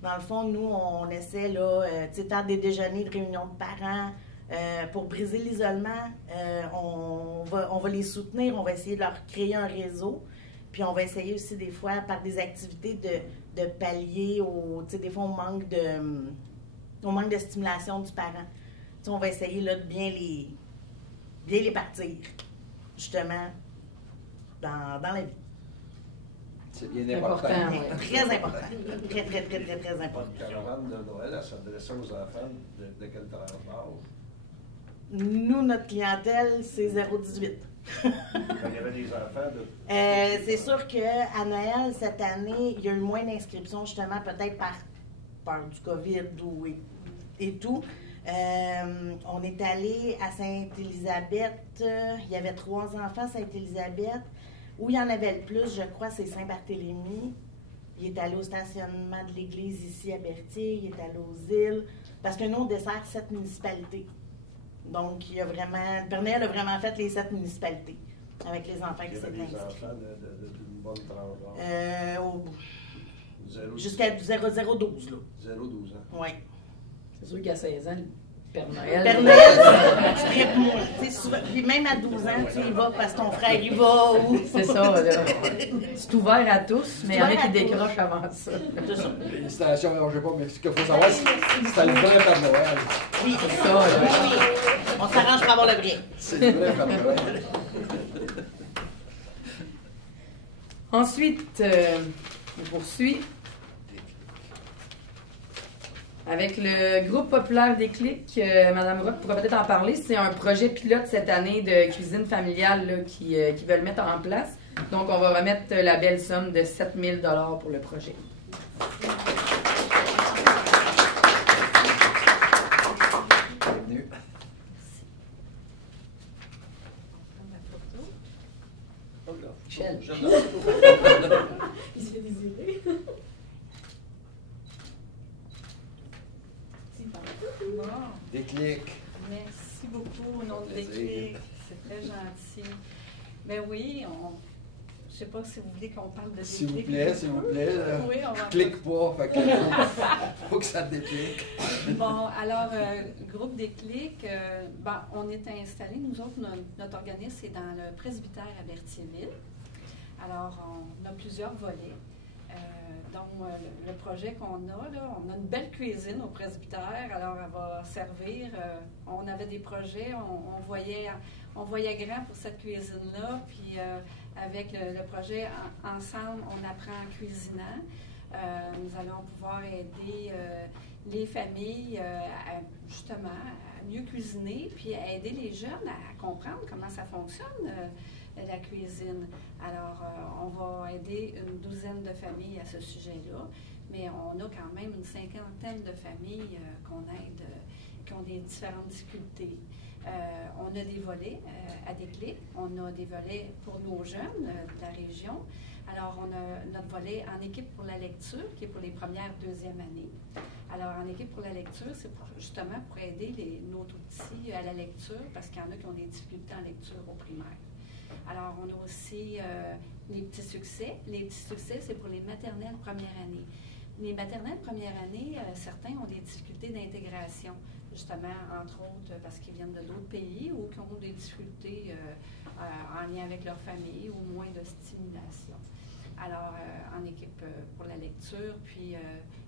Dans le fond, nous, on essaie de faire des déjeuners de réunions de parents pour briser l'isolement. On va les soutenir, on va essayer de leur créer un réseau. Puis on va essayer aussi des fois par des activités de pallier des fois au manque de stimulation du parent. T'sais, on va essayer de bien les partir, justement, dans la vie. C'est bien important. Très important. Très important. La caravane de Noël, elle s'adressait aux enfants de quel tranche d'âge? Nous, notre clientèle, c'est 0-18. Il y avait des enfants de... c'est sûr qu'à Noël, cette année, il y a eu moins d'inscriptions, justement, peut-être par peur du COVID et tout. On est allé à Sainte-Élisabeth. Il y avait 3 enfants à Sainte-Élisabeth. Où il y en avait le plus, je crois, c'est Saint-Barthélemy. Il est allé au stationnement de l'église ici à Berthier. Il est allé aux îles. Parce que nous, on dessert 7 municipalités. Donc, le Père Noël a vraiment fait les 7 municipalités avec les enfants qui s'étaient inscrits. Il y avait des enfants bonne tranche d'âge. Jusqu'à 0,012, là. 0,12 ans. Oui. C'est sûr qu'à 16 ans, le Père Noël. Père Noël, tu tripes moins. Souvent, puis même à 12 ans, tu y vas parce que ton frère y va. Ou... C'est ça, là. C'est ouvert à tous, mais il y en a qui décrochent avant ça. C'est ça. Félicitations, alors je sais pas, mais ce qu'il faut savoir, c'est le vrai Père Noël. Oui, c'est ça, là. Oui. On s'arrange pour avoir le vrai. C'est le vrai Père Noël. Ensuite, on poursuit avec le groupe populaire Déclic. Madame Rock pourrait peut-être en parler. C'est un projet pilote cette année de cuisine familiale là, qui veulent mettre en place. Donc, on va remettre la belle somme de 7 000 $ pour le projet. Bienvenue. Michel. Il se fait désirer. Déclic. Merci beaucoup au nom de Déclic. C'est très gentil. Ben oui, je ne sais pas si vous voulez qu'on parle de Déclic. S'il vous plaît, s'il vous plaît. Oui, on va. Clique pas, fait que faut que ça déclique. Bon, alors, groupe Déclic, on est installé, nous autres, notre organisme est dans le presbytère à Berthierville. Alors, on a plusieurs volets. Donc, le projet qu'on a, là, on a une belle cuisine au presbytère, alors elle va servir. On avait des projets, on voyait grand pour cette cuisine-là, puis avec le projet Ensemble, on apprend en cuisinant. Nous allons pouvoir aider les familles justement à mieux cuisiner, puis à aider les jeunes à comprendre comment ça fonctionne. La cuisine. Alors, on va aider une douzaine de familles à ce sujet-là, mais on a quand même une cinquantaine de familles qu'on aide, qui ont des différentes difficultés. On a des volets à Déclic, on a des volets pour nos jeunes de la région. Alors, on a notre volet en équipe pour la lecture, qui est pour les premières, deuxième années. Alors, en équipe pour la lecture, c'est justement pour aider nos tout-petits à la lecture, parce qu'il y en a qui ont des difficultés en lecture au primaire. Alors, on a aussi les petits succès. Les petits succès, c'est pour les maternelles première année. Les maternelles première année, certains ont des difficultés d'intégration, justement, entre autres, parce qu'ils viennent de d'autres pays ou qui ont des difficultés en lien avec leur famille ou moins de stimulation. Alors, en équipe pour la lecture, puis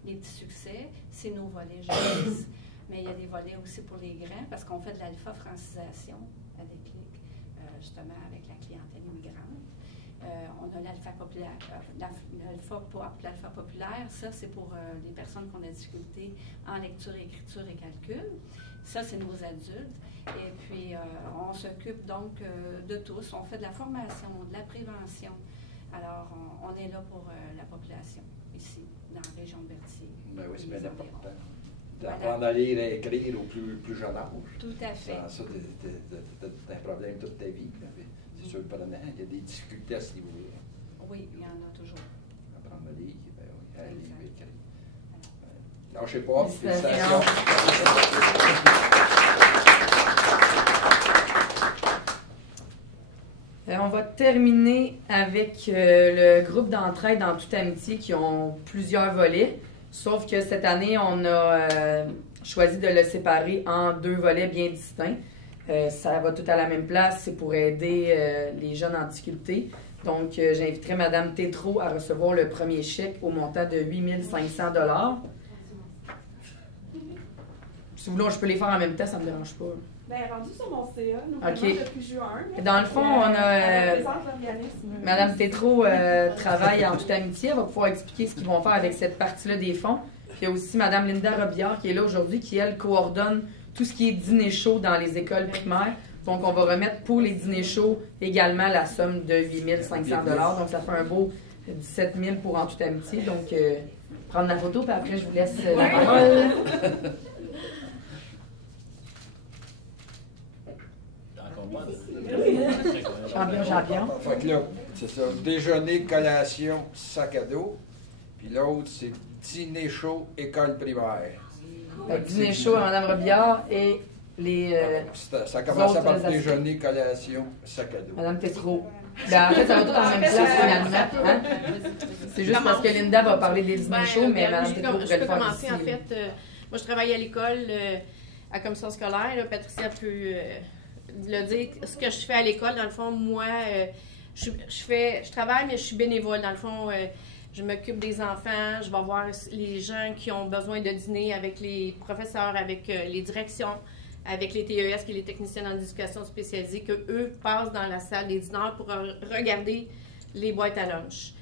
les petits succès, c'est nos volets jeunesse. Mais il y a des volets aussi pour les grands, parce qu'on fait de l'alpha-francisation à Déclic, justement avec la clientèle immigrante. On a l'alpha populaire, l'alpha pop, l'alpha populaire. Ça, c'est pour les personnes qui ont des difficultés en lecture, écriture et calcul. Ça, c'est nos adultes. Et puis, on s'occupe donc de tous. On fait de la formation, de la prévention. Alors, on est là pour la population, ici, dans la région de Berthier. Ben oui, c'est bien important. D'apprendre à lire et à écrire au plus jeune âge. Tout à fait. Sans ça, t'as un problème toute ta vie. C'est sûr, il y a des difficultés à ce niveau-là. Oui, il y en a toujours. Apprendre à lire, ben oui, à lire et écrire. Lâchez pas, félicitations. On va terminer avec le groupe d'entraide en toute amitié qui ont plusieurs volets. Sauf que cette année, on a choisi de le séparer en deux volets bien distincts. Ça va tout à la même place, c'est pour aider les jeunes en difficulté. Donc, j'inviterai Mme Tétrault à recevoir le premier chèque au montant de 8 500 $. Si vous voulez, je peux les faire en même temps, ça ne me dérange pas. Bien, rendu sur mon CA, nous OK. depuis juin. Dans le fond, on a Mme Tétrault travaille en toute amitié. Elle va pouvoir expliquer ce qu'ils vont faire avec cette partie-là des fonds. Puis il y a aussi Mme Linda Robillard qui est là aujourd'hui, qui, elle, coordonne tout ce qui est dîner chaud dans les écoles primaires. Donc, on va remettre pour les dîners chauds également la somme de 8 500 $. Donc, ça fait un beau 17 000 pour en toute amitié. Donc, prendre la photo, puis après, je vous laisse la parole. Champion. Fait que là, c'est ça. Déjeuner, collation, sac à dos. Puis l'autre, c'est dîner chaud, école primaire. Dîner chaud à Mme Robillard et les. Ça commence par déjeuner, collation, sac à dos. Mme Tétrault. Ben, en fait, ça va tout en même place, finalement. Hein? C'est juste parce que Linda va parler des dîners chauds, mais je peux commencer, en fait. Moi, je travaille à l'école, à commission scolaire. Là, Patricia peut le dire. Ce que je fais à l'école, dans le fond, moi, je travaille, mais je suis bénévole. Dans le fond, je m'occupe des enfants, je vais voir les gens qui ont besoin de dîner avec les professeurs, avec les directions, avec les TES, qui sont les techniciens en éducation spécialisée, qu'eux passent dans la salle des dîners pour regarder les boîtes à lunch.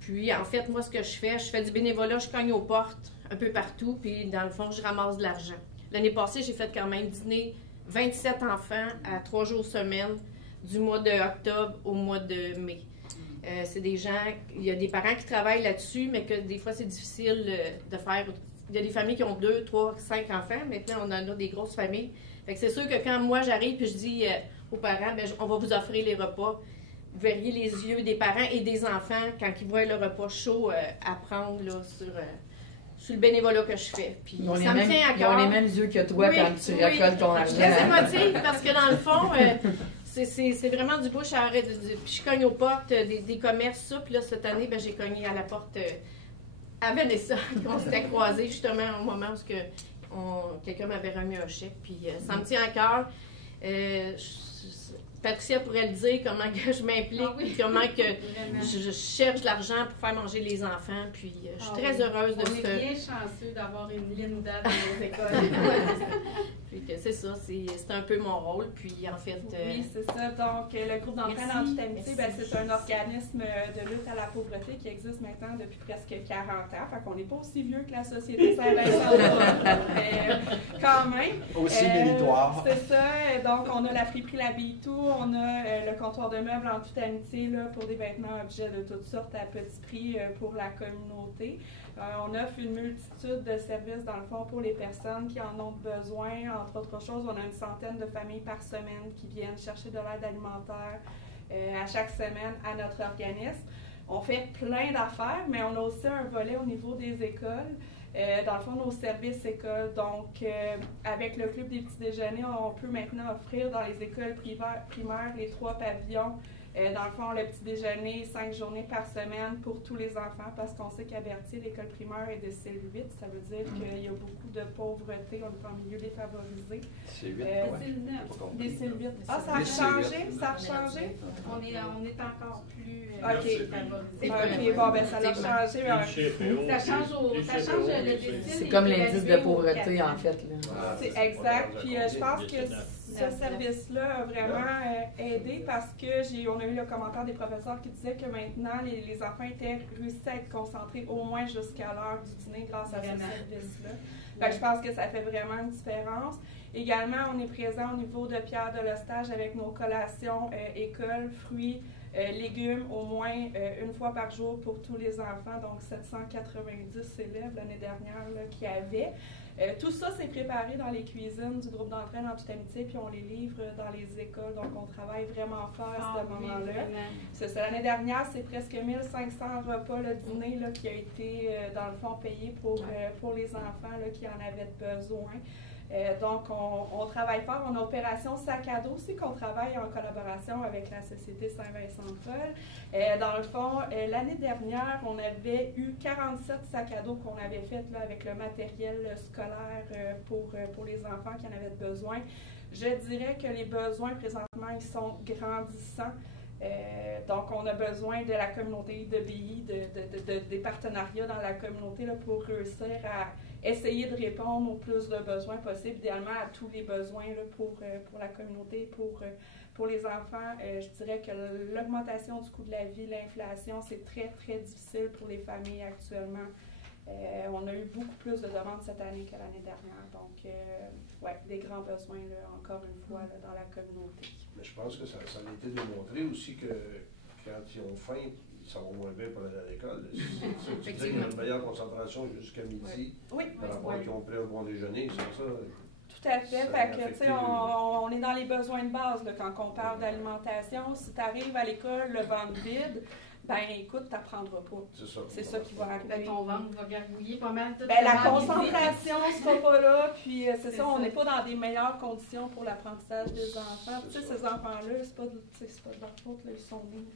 Puis, en fait, moi, ce que je fais du bénévolat, je cogne aux portes un peu partout, puis dans le fond, je ramasse de l'argent. L'année passée, j'ai fait quand même dîner 27 enfants à 3 jours semaine, du mois d'octobre au mois de mai. C'est des gens, il y a des parents qui travaillent là-dessus, mais que des fois, c'est difficile de faire. Il y a des familles qui ont 2, 3, 5 enfants. Maintenant, on en a des grosses familles. Fait que c'est sûr que quand moi, j'arrive et je dis aux parents, bien, on va vous offrir les repas, vous verriez les yeux des parents et des enfants quand ils voient le repas chaud à prendre là, sur le bénévolat que je fais. Puis, ça me tient à cœur. Ils ont les mêmes yeux que toi quand tu récoltes ton argent. Je suis très émotive parce que dans le fond, c'est vraiment du bouche à oreille. Puis je cogne aux portes des commerces, ça. Puis là, cette année, ben, j'ai cogné à la porte à Vanessa, qu'on s'était croisés justement au moment où quelqu'un m'avait remis un chèque. Puis ça me tient à cœur. Patricia pourrait le dire, comment que je m'implique, comment que je cherche de l'argent pour faire manger les enfants. Puis je suis très heureuse de ça. On est bien chanceux d'avoir une Linda dans nos écoles. Puis c'est ça, c'est un peu mon rôle. Puis en fait... Oui, c'est ça. Donc, le groupe d'entraide en toute amitié, c'est un organisme de lutte à la pauvreté qui existe maintenant depuis presque 40 ans. Fait qu'on n'est pas aussi vieux que la Société Saint-Vincent, mais quand même. Aussi méritoire. C'est ça. Donc, on a la friperie La Bitou, on a le comptoir de meubles en toute amitié là, pour des vêtements, objets de toutes sortes à petit prix pour la communauté. On offre une multitude de services, dans le fond, pour les personnes qui en ont besoin. Entre autres choses, on a une centaine de familles par semaine qui viennent chercher de l'aide alimentaire à chaque semaine à notre organisme. On fait plein d'affaires, mais on a aussi un volet au niveau des écoles. Dans le fond, nos services écoles. Donc, avec le Club des petits déjeuners, on peut maintenant offrir dans les écoles primaires les 3 pavillons. Dans le fond, le petit déjeuner, 5 journées par semaine pour tous les enfants, parce qu'on sait qu'à Berthier, l'école primaire est de CEL8. Ça veut dire qu'il y a beaucoup de pauvreté, on est en milieu défavorisé. CEL8, des CEL8. Ah, ça a changé? Ça a changé? On est encore plus défavorisé. OK, bon, ben ça a changé. Ça change le décile. C'est comme l'indice de pauvreté, en fait. C'est exact. Puis je pense que ce service-là a vraiment aidé parce qu'on a eu le commentaire des professeurs qui disaient que maintenant, les enfants réussi à être concentrés au moins jusqu'à l'heure du dîner grâce à ce service-là. Fait que je pense que ça fait vraiment une différence. Également, on est présent au niveau de Pierre de l'Ostage avec nos collations écoles, fruits, légumes, au moins une fois par jour pour tous les enfants. Donc, 790 élèves l'année dernière là, qui avaient. Tout ça, c'est préparé dans les cuisines du groupe d'entraide en toute amitié, puis on les livre dans les écoles. Donc, on travaille vraiment fort à ce moment-là. L'année dernière, c'est presque 1500 repas, le dîner, là, qui a été, dans le fond, payé pour les enfants là, qui en avaient besoin. Donc, on travaille fort. On a Opération Sac à dos aussi, qu'on travaille en collaboration avec la Société Saint-Vincent-Paul. Dans le fond, l'année dernière, on avait eu 47 sacs à dos qu'on avait fait là, avec le matériel scolaire pour les enfants qui en avaient besoin. Je dirais que les besoins, présentement, ils sont grandissants. Donc, on a besoin de la communauté de BI, des partenariats dans la communauté là, pour réussir à essayer de répondre au plus de besoins possibles, idéalement à tous les besoins là, pour la communauté, pour les enfants. Je dirais que l'augmentation du coût de la vie, l'inflation, c'est très, très difficile pour les familles actuellement. On a eu beaucoup plus de demandes cette année que l'année dernière. Donc, des grands besoins, là, encore une fois, là, dans la communauté. Mais je pense que ça a été démontré aussi que quand ils ont faim, ils s'en vont moins bien pour aller à l'école. Tu dis qu'il y a une meilleure concentration jusqu'à midi. Oui. Par rapport à qui ont pris un bon déjeuner, c'est ça. Tout à fait. On est dans les besoins de base là, quand on parle d'alimentation. Si tu arrives à l'école le ventre vide, ben écoute, t'apprendras pas. C'est ça qui va arriver. Ton ventre va gargouiller pas mal. Ben, la concentration sera pas là, puis c'est ça, on n'est pas dans des meilleures conditions pour l'apprentissage des enfants. Tu sais, ces enfants-là, c'est pas de leur faute, là, ils sont nés.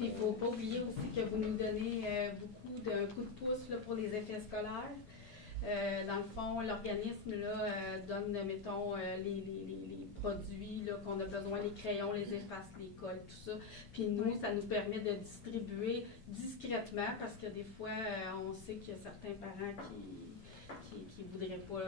Il ne faut pas oublier aussi que vous nous donnez beaucoup de coups de pouce là, pour les effets scolaires. Dans le fond, l'organisme donne, mettons, les produits qu'on a besoin, les crayons, les effaces, les cols, tout ça. Puis nous, ça nous permet de distribuer discrètement parce que des fois, on sait qu'il y a certains parents qui ne voudraient pas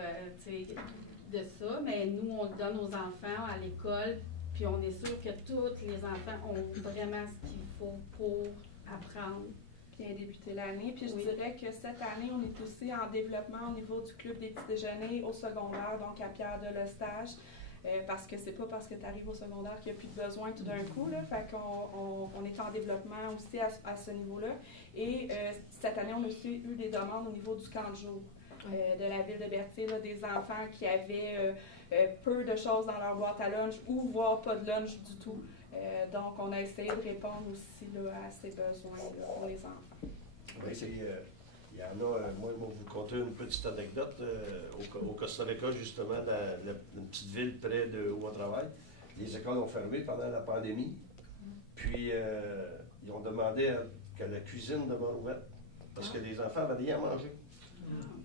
de ça, mais nous, on le donne aux enfants à l'école. Puis on est sûr que tous les enfants ont vraiment ce qu'il faut pour apprendre. Bien débuter l'année. Puis je dirais que cette année, on est aussi en développement au niveau du club des petits déjeuners au secondaire, donc à Pierre-de-Lestage. Parce que c'est pas parce que tu arrives au secondaire qu'il n'y a plus de besoin tout d'un coup. Là. Fait qu'on est en développement aussi à ce niveau-là. Et cette année, on a aussi eu des demandes au niveau du camp de jour de la ville de Berthier, là, des enfants qui avaient peu de choses dans leur boîte à lunch ou voire pas de lunch du tout. Donc, on a essayé de répondre aussi là, à ces besoins-là pour les enfants. Oui, il y en a, moi, je vais vous conter une petite anecdote. Au Costa Rica, justement, une petite ville près de où on travaille, les écoles ont fermé pendant la pandémie. Puis, ils ont demandé que la cuisine demeure ouverte parce que les enfants n'avaient rien à manger.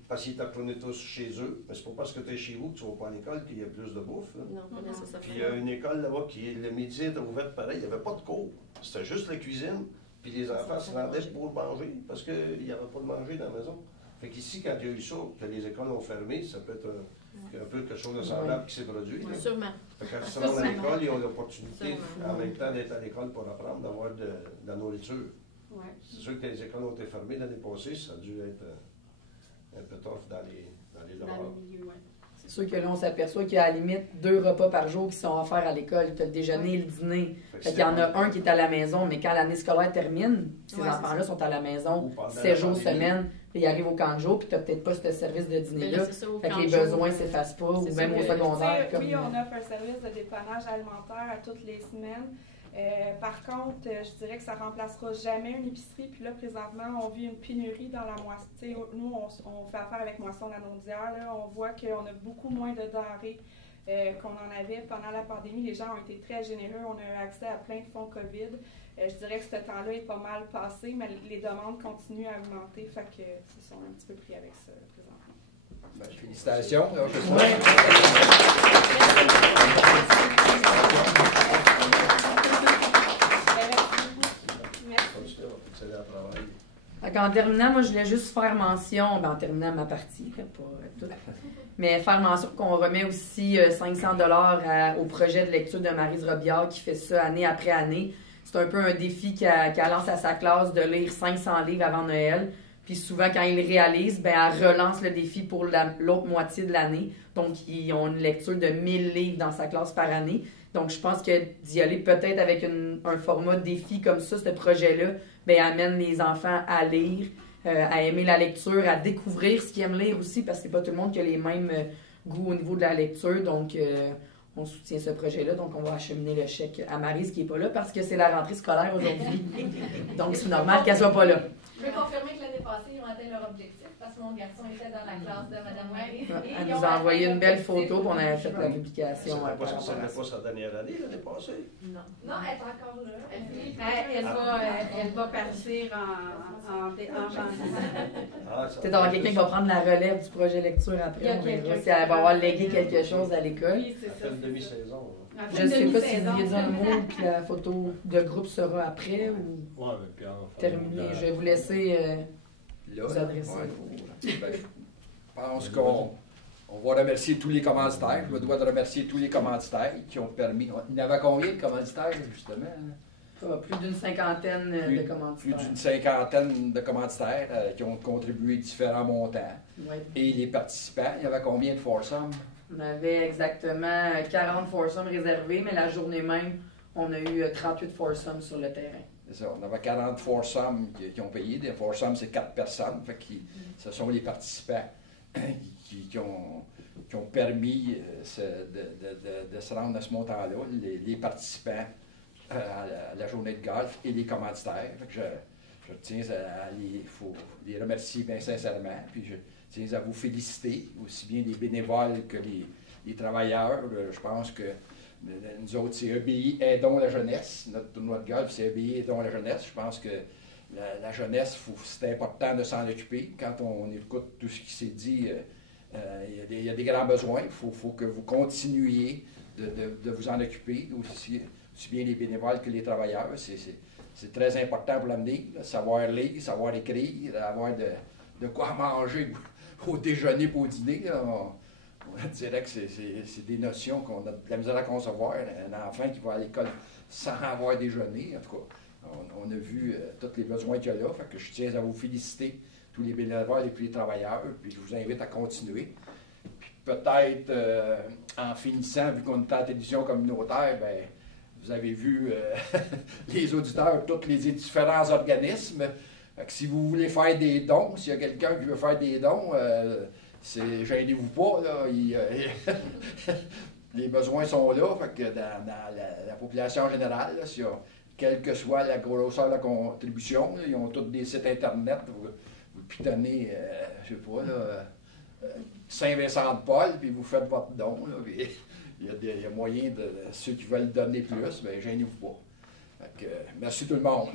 Parce qu'ils étaient retournés tous chez eux. Mais c'est pas parce que tu es chez vous que tu ne vas pas à l'école qu'il y a plus de bouffe. Non, pas nécessairement. Puis il y a une école là-bas qui, le midi, était ouverte pareil. Il n'y avait pas de cours. C'était juste la cuisine. Puis les enfants se rendaient pour manger parce qu'il n'y avait pas de manger dans la maison. Fait qu'ici, quand il y a eu ça, que les écoles ont fermé, ça peut être un peu quelque chose de semblable qui s'est produit. Oui. Sûrement. Fait que quand ils sont à l'école, ils ont l'opportunité, en même temps d'être à l'école pour apprendre, d'avoir de la nourriture. Ouais. C'est sûr que les écoles ont été fermées l'année passée. Ça a dû être un peu tough dans les devoirs. C'est sûr que là, on s'aperçoit qu'il y a à la limite 2 repas par jour qui sont offerts à l'école. Tu as le déjeuner et le dîner. Fait qu'il y en a un qui est à la maison, mais quand l'année scolaire termine, ces enfants-là sont à la maison 7 jours semaine, puis ils arrivent au camp de jour, puis tu n'as peut-être pas ce service de dîner-là. Fait que les besoins ne s'effacent pas, ou même au secondaire. Oui, on offre un service de dépannage alimentaire à toutes les semaines. Par contre, je dirais que ça ne remplacera jamais une épicerie. Puis là, présentement, on vit une pénurie dans la moisson. Nous, on fait affaire avec Moisson Lanaudière. On voit qu'on a beaucoup moins de denrées qu'on en avait pendant la pandémie. Les gens ont été très généreux. On a eu accès à plein de fonds COVID. Je dirais que ce temps-là est pas mal passé, mais les demandes continuent à augmenter. Fait que ils sont un petit peu pris avec ça présentement. Ben, félicitations. En terminant, moi, je voulais juste faire mention, en terminant ma partie, pas toute, mais faire mention qu'on remet aussi 500 $ au projet de lecture de Maryse Robillard qui fait ça année après année. C'est un peu un défi qu'elle lance à sa classe de lire 500 livres avant Noël. Puis souvent, quand ils le réalisent, elle relance le défi pour l'autre moitié de l'année. Donc, ils ont une lecture de 1000 livres dans sa classe par année. Donc, je pense que d'y aller peut-être avec un format de défi comme ça, ce projet-là, amène les enfants à lire, à aimer la lecture, à découvrir ce qu'ils aiment lire aussi, parce que c'est pas tout le monde qui a les mêmes goûts au niveau de la lecture. Donc, on soutient ce projet-là. Donc, on va acheminer le chèque à Maryse qui n'est pas là parce que c'est la rentrée scolaire aujourd'hui. Donc, c'est normal qu'elle soit pas là. Je peux confirmer que l'année passée, ils ont atteint leur objectif parce que mon garçon était dans la classe de Mme Maryse. Elle nous a envoyé une belle photo puis on avait fait la publication. Ça n'était pas sa dernière année l'année passée? Non. Non, elle est encore là. Elle va partir en janvier. Peut-être avoir quelqu'un qui va prendre la relève du projet lecture après. On verra si elle va avoir légué quelque chose à l'école. Oui, c'est ça. Une demi-saison. Je ne sais pas si vous vouliez dire un mot puis la photo de groupe sera après ou terminée. Je vais vous laisser vous adresser. Je pense qu'on va remercier tous les commanditaires. Je me dois de remercier tous les commanditaires qui ont permis. Il y en avait combien de commanditaires, justement? Plus d'une cinquantaine de commanditaires. Plus d'une cinquantaine de commanditaires qui ont contribué différents montants. Oui. Et les participants, il y avait combien de foursomes? On avait exactement 40 foursomes réservés, mais la journée même, on a eu 38 foursomes sur le terrain. C'est ça, on avait 40 foursomes qui ont payé. Des foursomes, c'est 4 personnes. Fait que ce sont les participants qui ont permis de se rendre à ce montant-là. Les participants à la journée de golf et les commanditaires. Je tiens à les remercier bien sincèrement, puis je tiens à vous féliciter, aussi bien les bénévoles que les travailleurs. Je pense que nous autres, c'est EBI Aidons la jeunesse. Notre tournoi de golf, c'est EBI Aidons la jeunesse. Je pense que la jeunesse, c'est important de s'en occuper. Quand on écoute tout ce qui s'est dit, il y a des grands besoins. Il faut que vous continuiez de vous en occuper, aussi bien les bénévoles que les travailleurs. C'est très important pour l'avenir, savoir lire, savoir écrire, avoir de quoi manger au déjeuner et au dîner. On dirait que c'est des notions qu'on a de la misère à concevoir. Un enfant qui va à l'école sans avoir déjeuné, en tout cas, on a vu tous les besoins qu'il y a là. Fait que je tiens à vous féliciter, tous les bénévoles et puis les travailleurs, puis je vous invite à continuer. Puis peut-être, en finissant, vu qu'on est à la télévision communautaire, ben, vous avez vu les auditeurs, tous les différents organismes. Fait que si vous voulez faire des dons, s'il y a quelqu'un qui veut faire des dons, gênez-vous pas, là, les besoins sont là. Fait que dans la population générale, là, quelle que soit la grosseur de la contribution, là, ils ont tous des sites Internet. Vous pitonnez, je sais pas, là, Saint-Vincent-de-Paul, puis vous faites votre don. Là, puis, il y a moyen de ceux qui veulent donner plus, bien, gênez-vous pas. Fait que, merci tout le monde.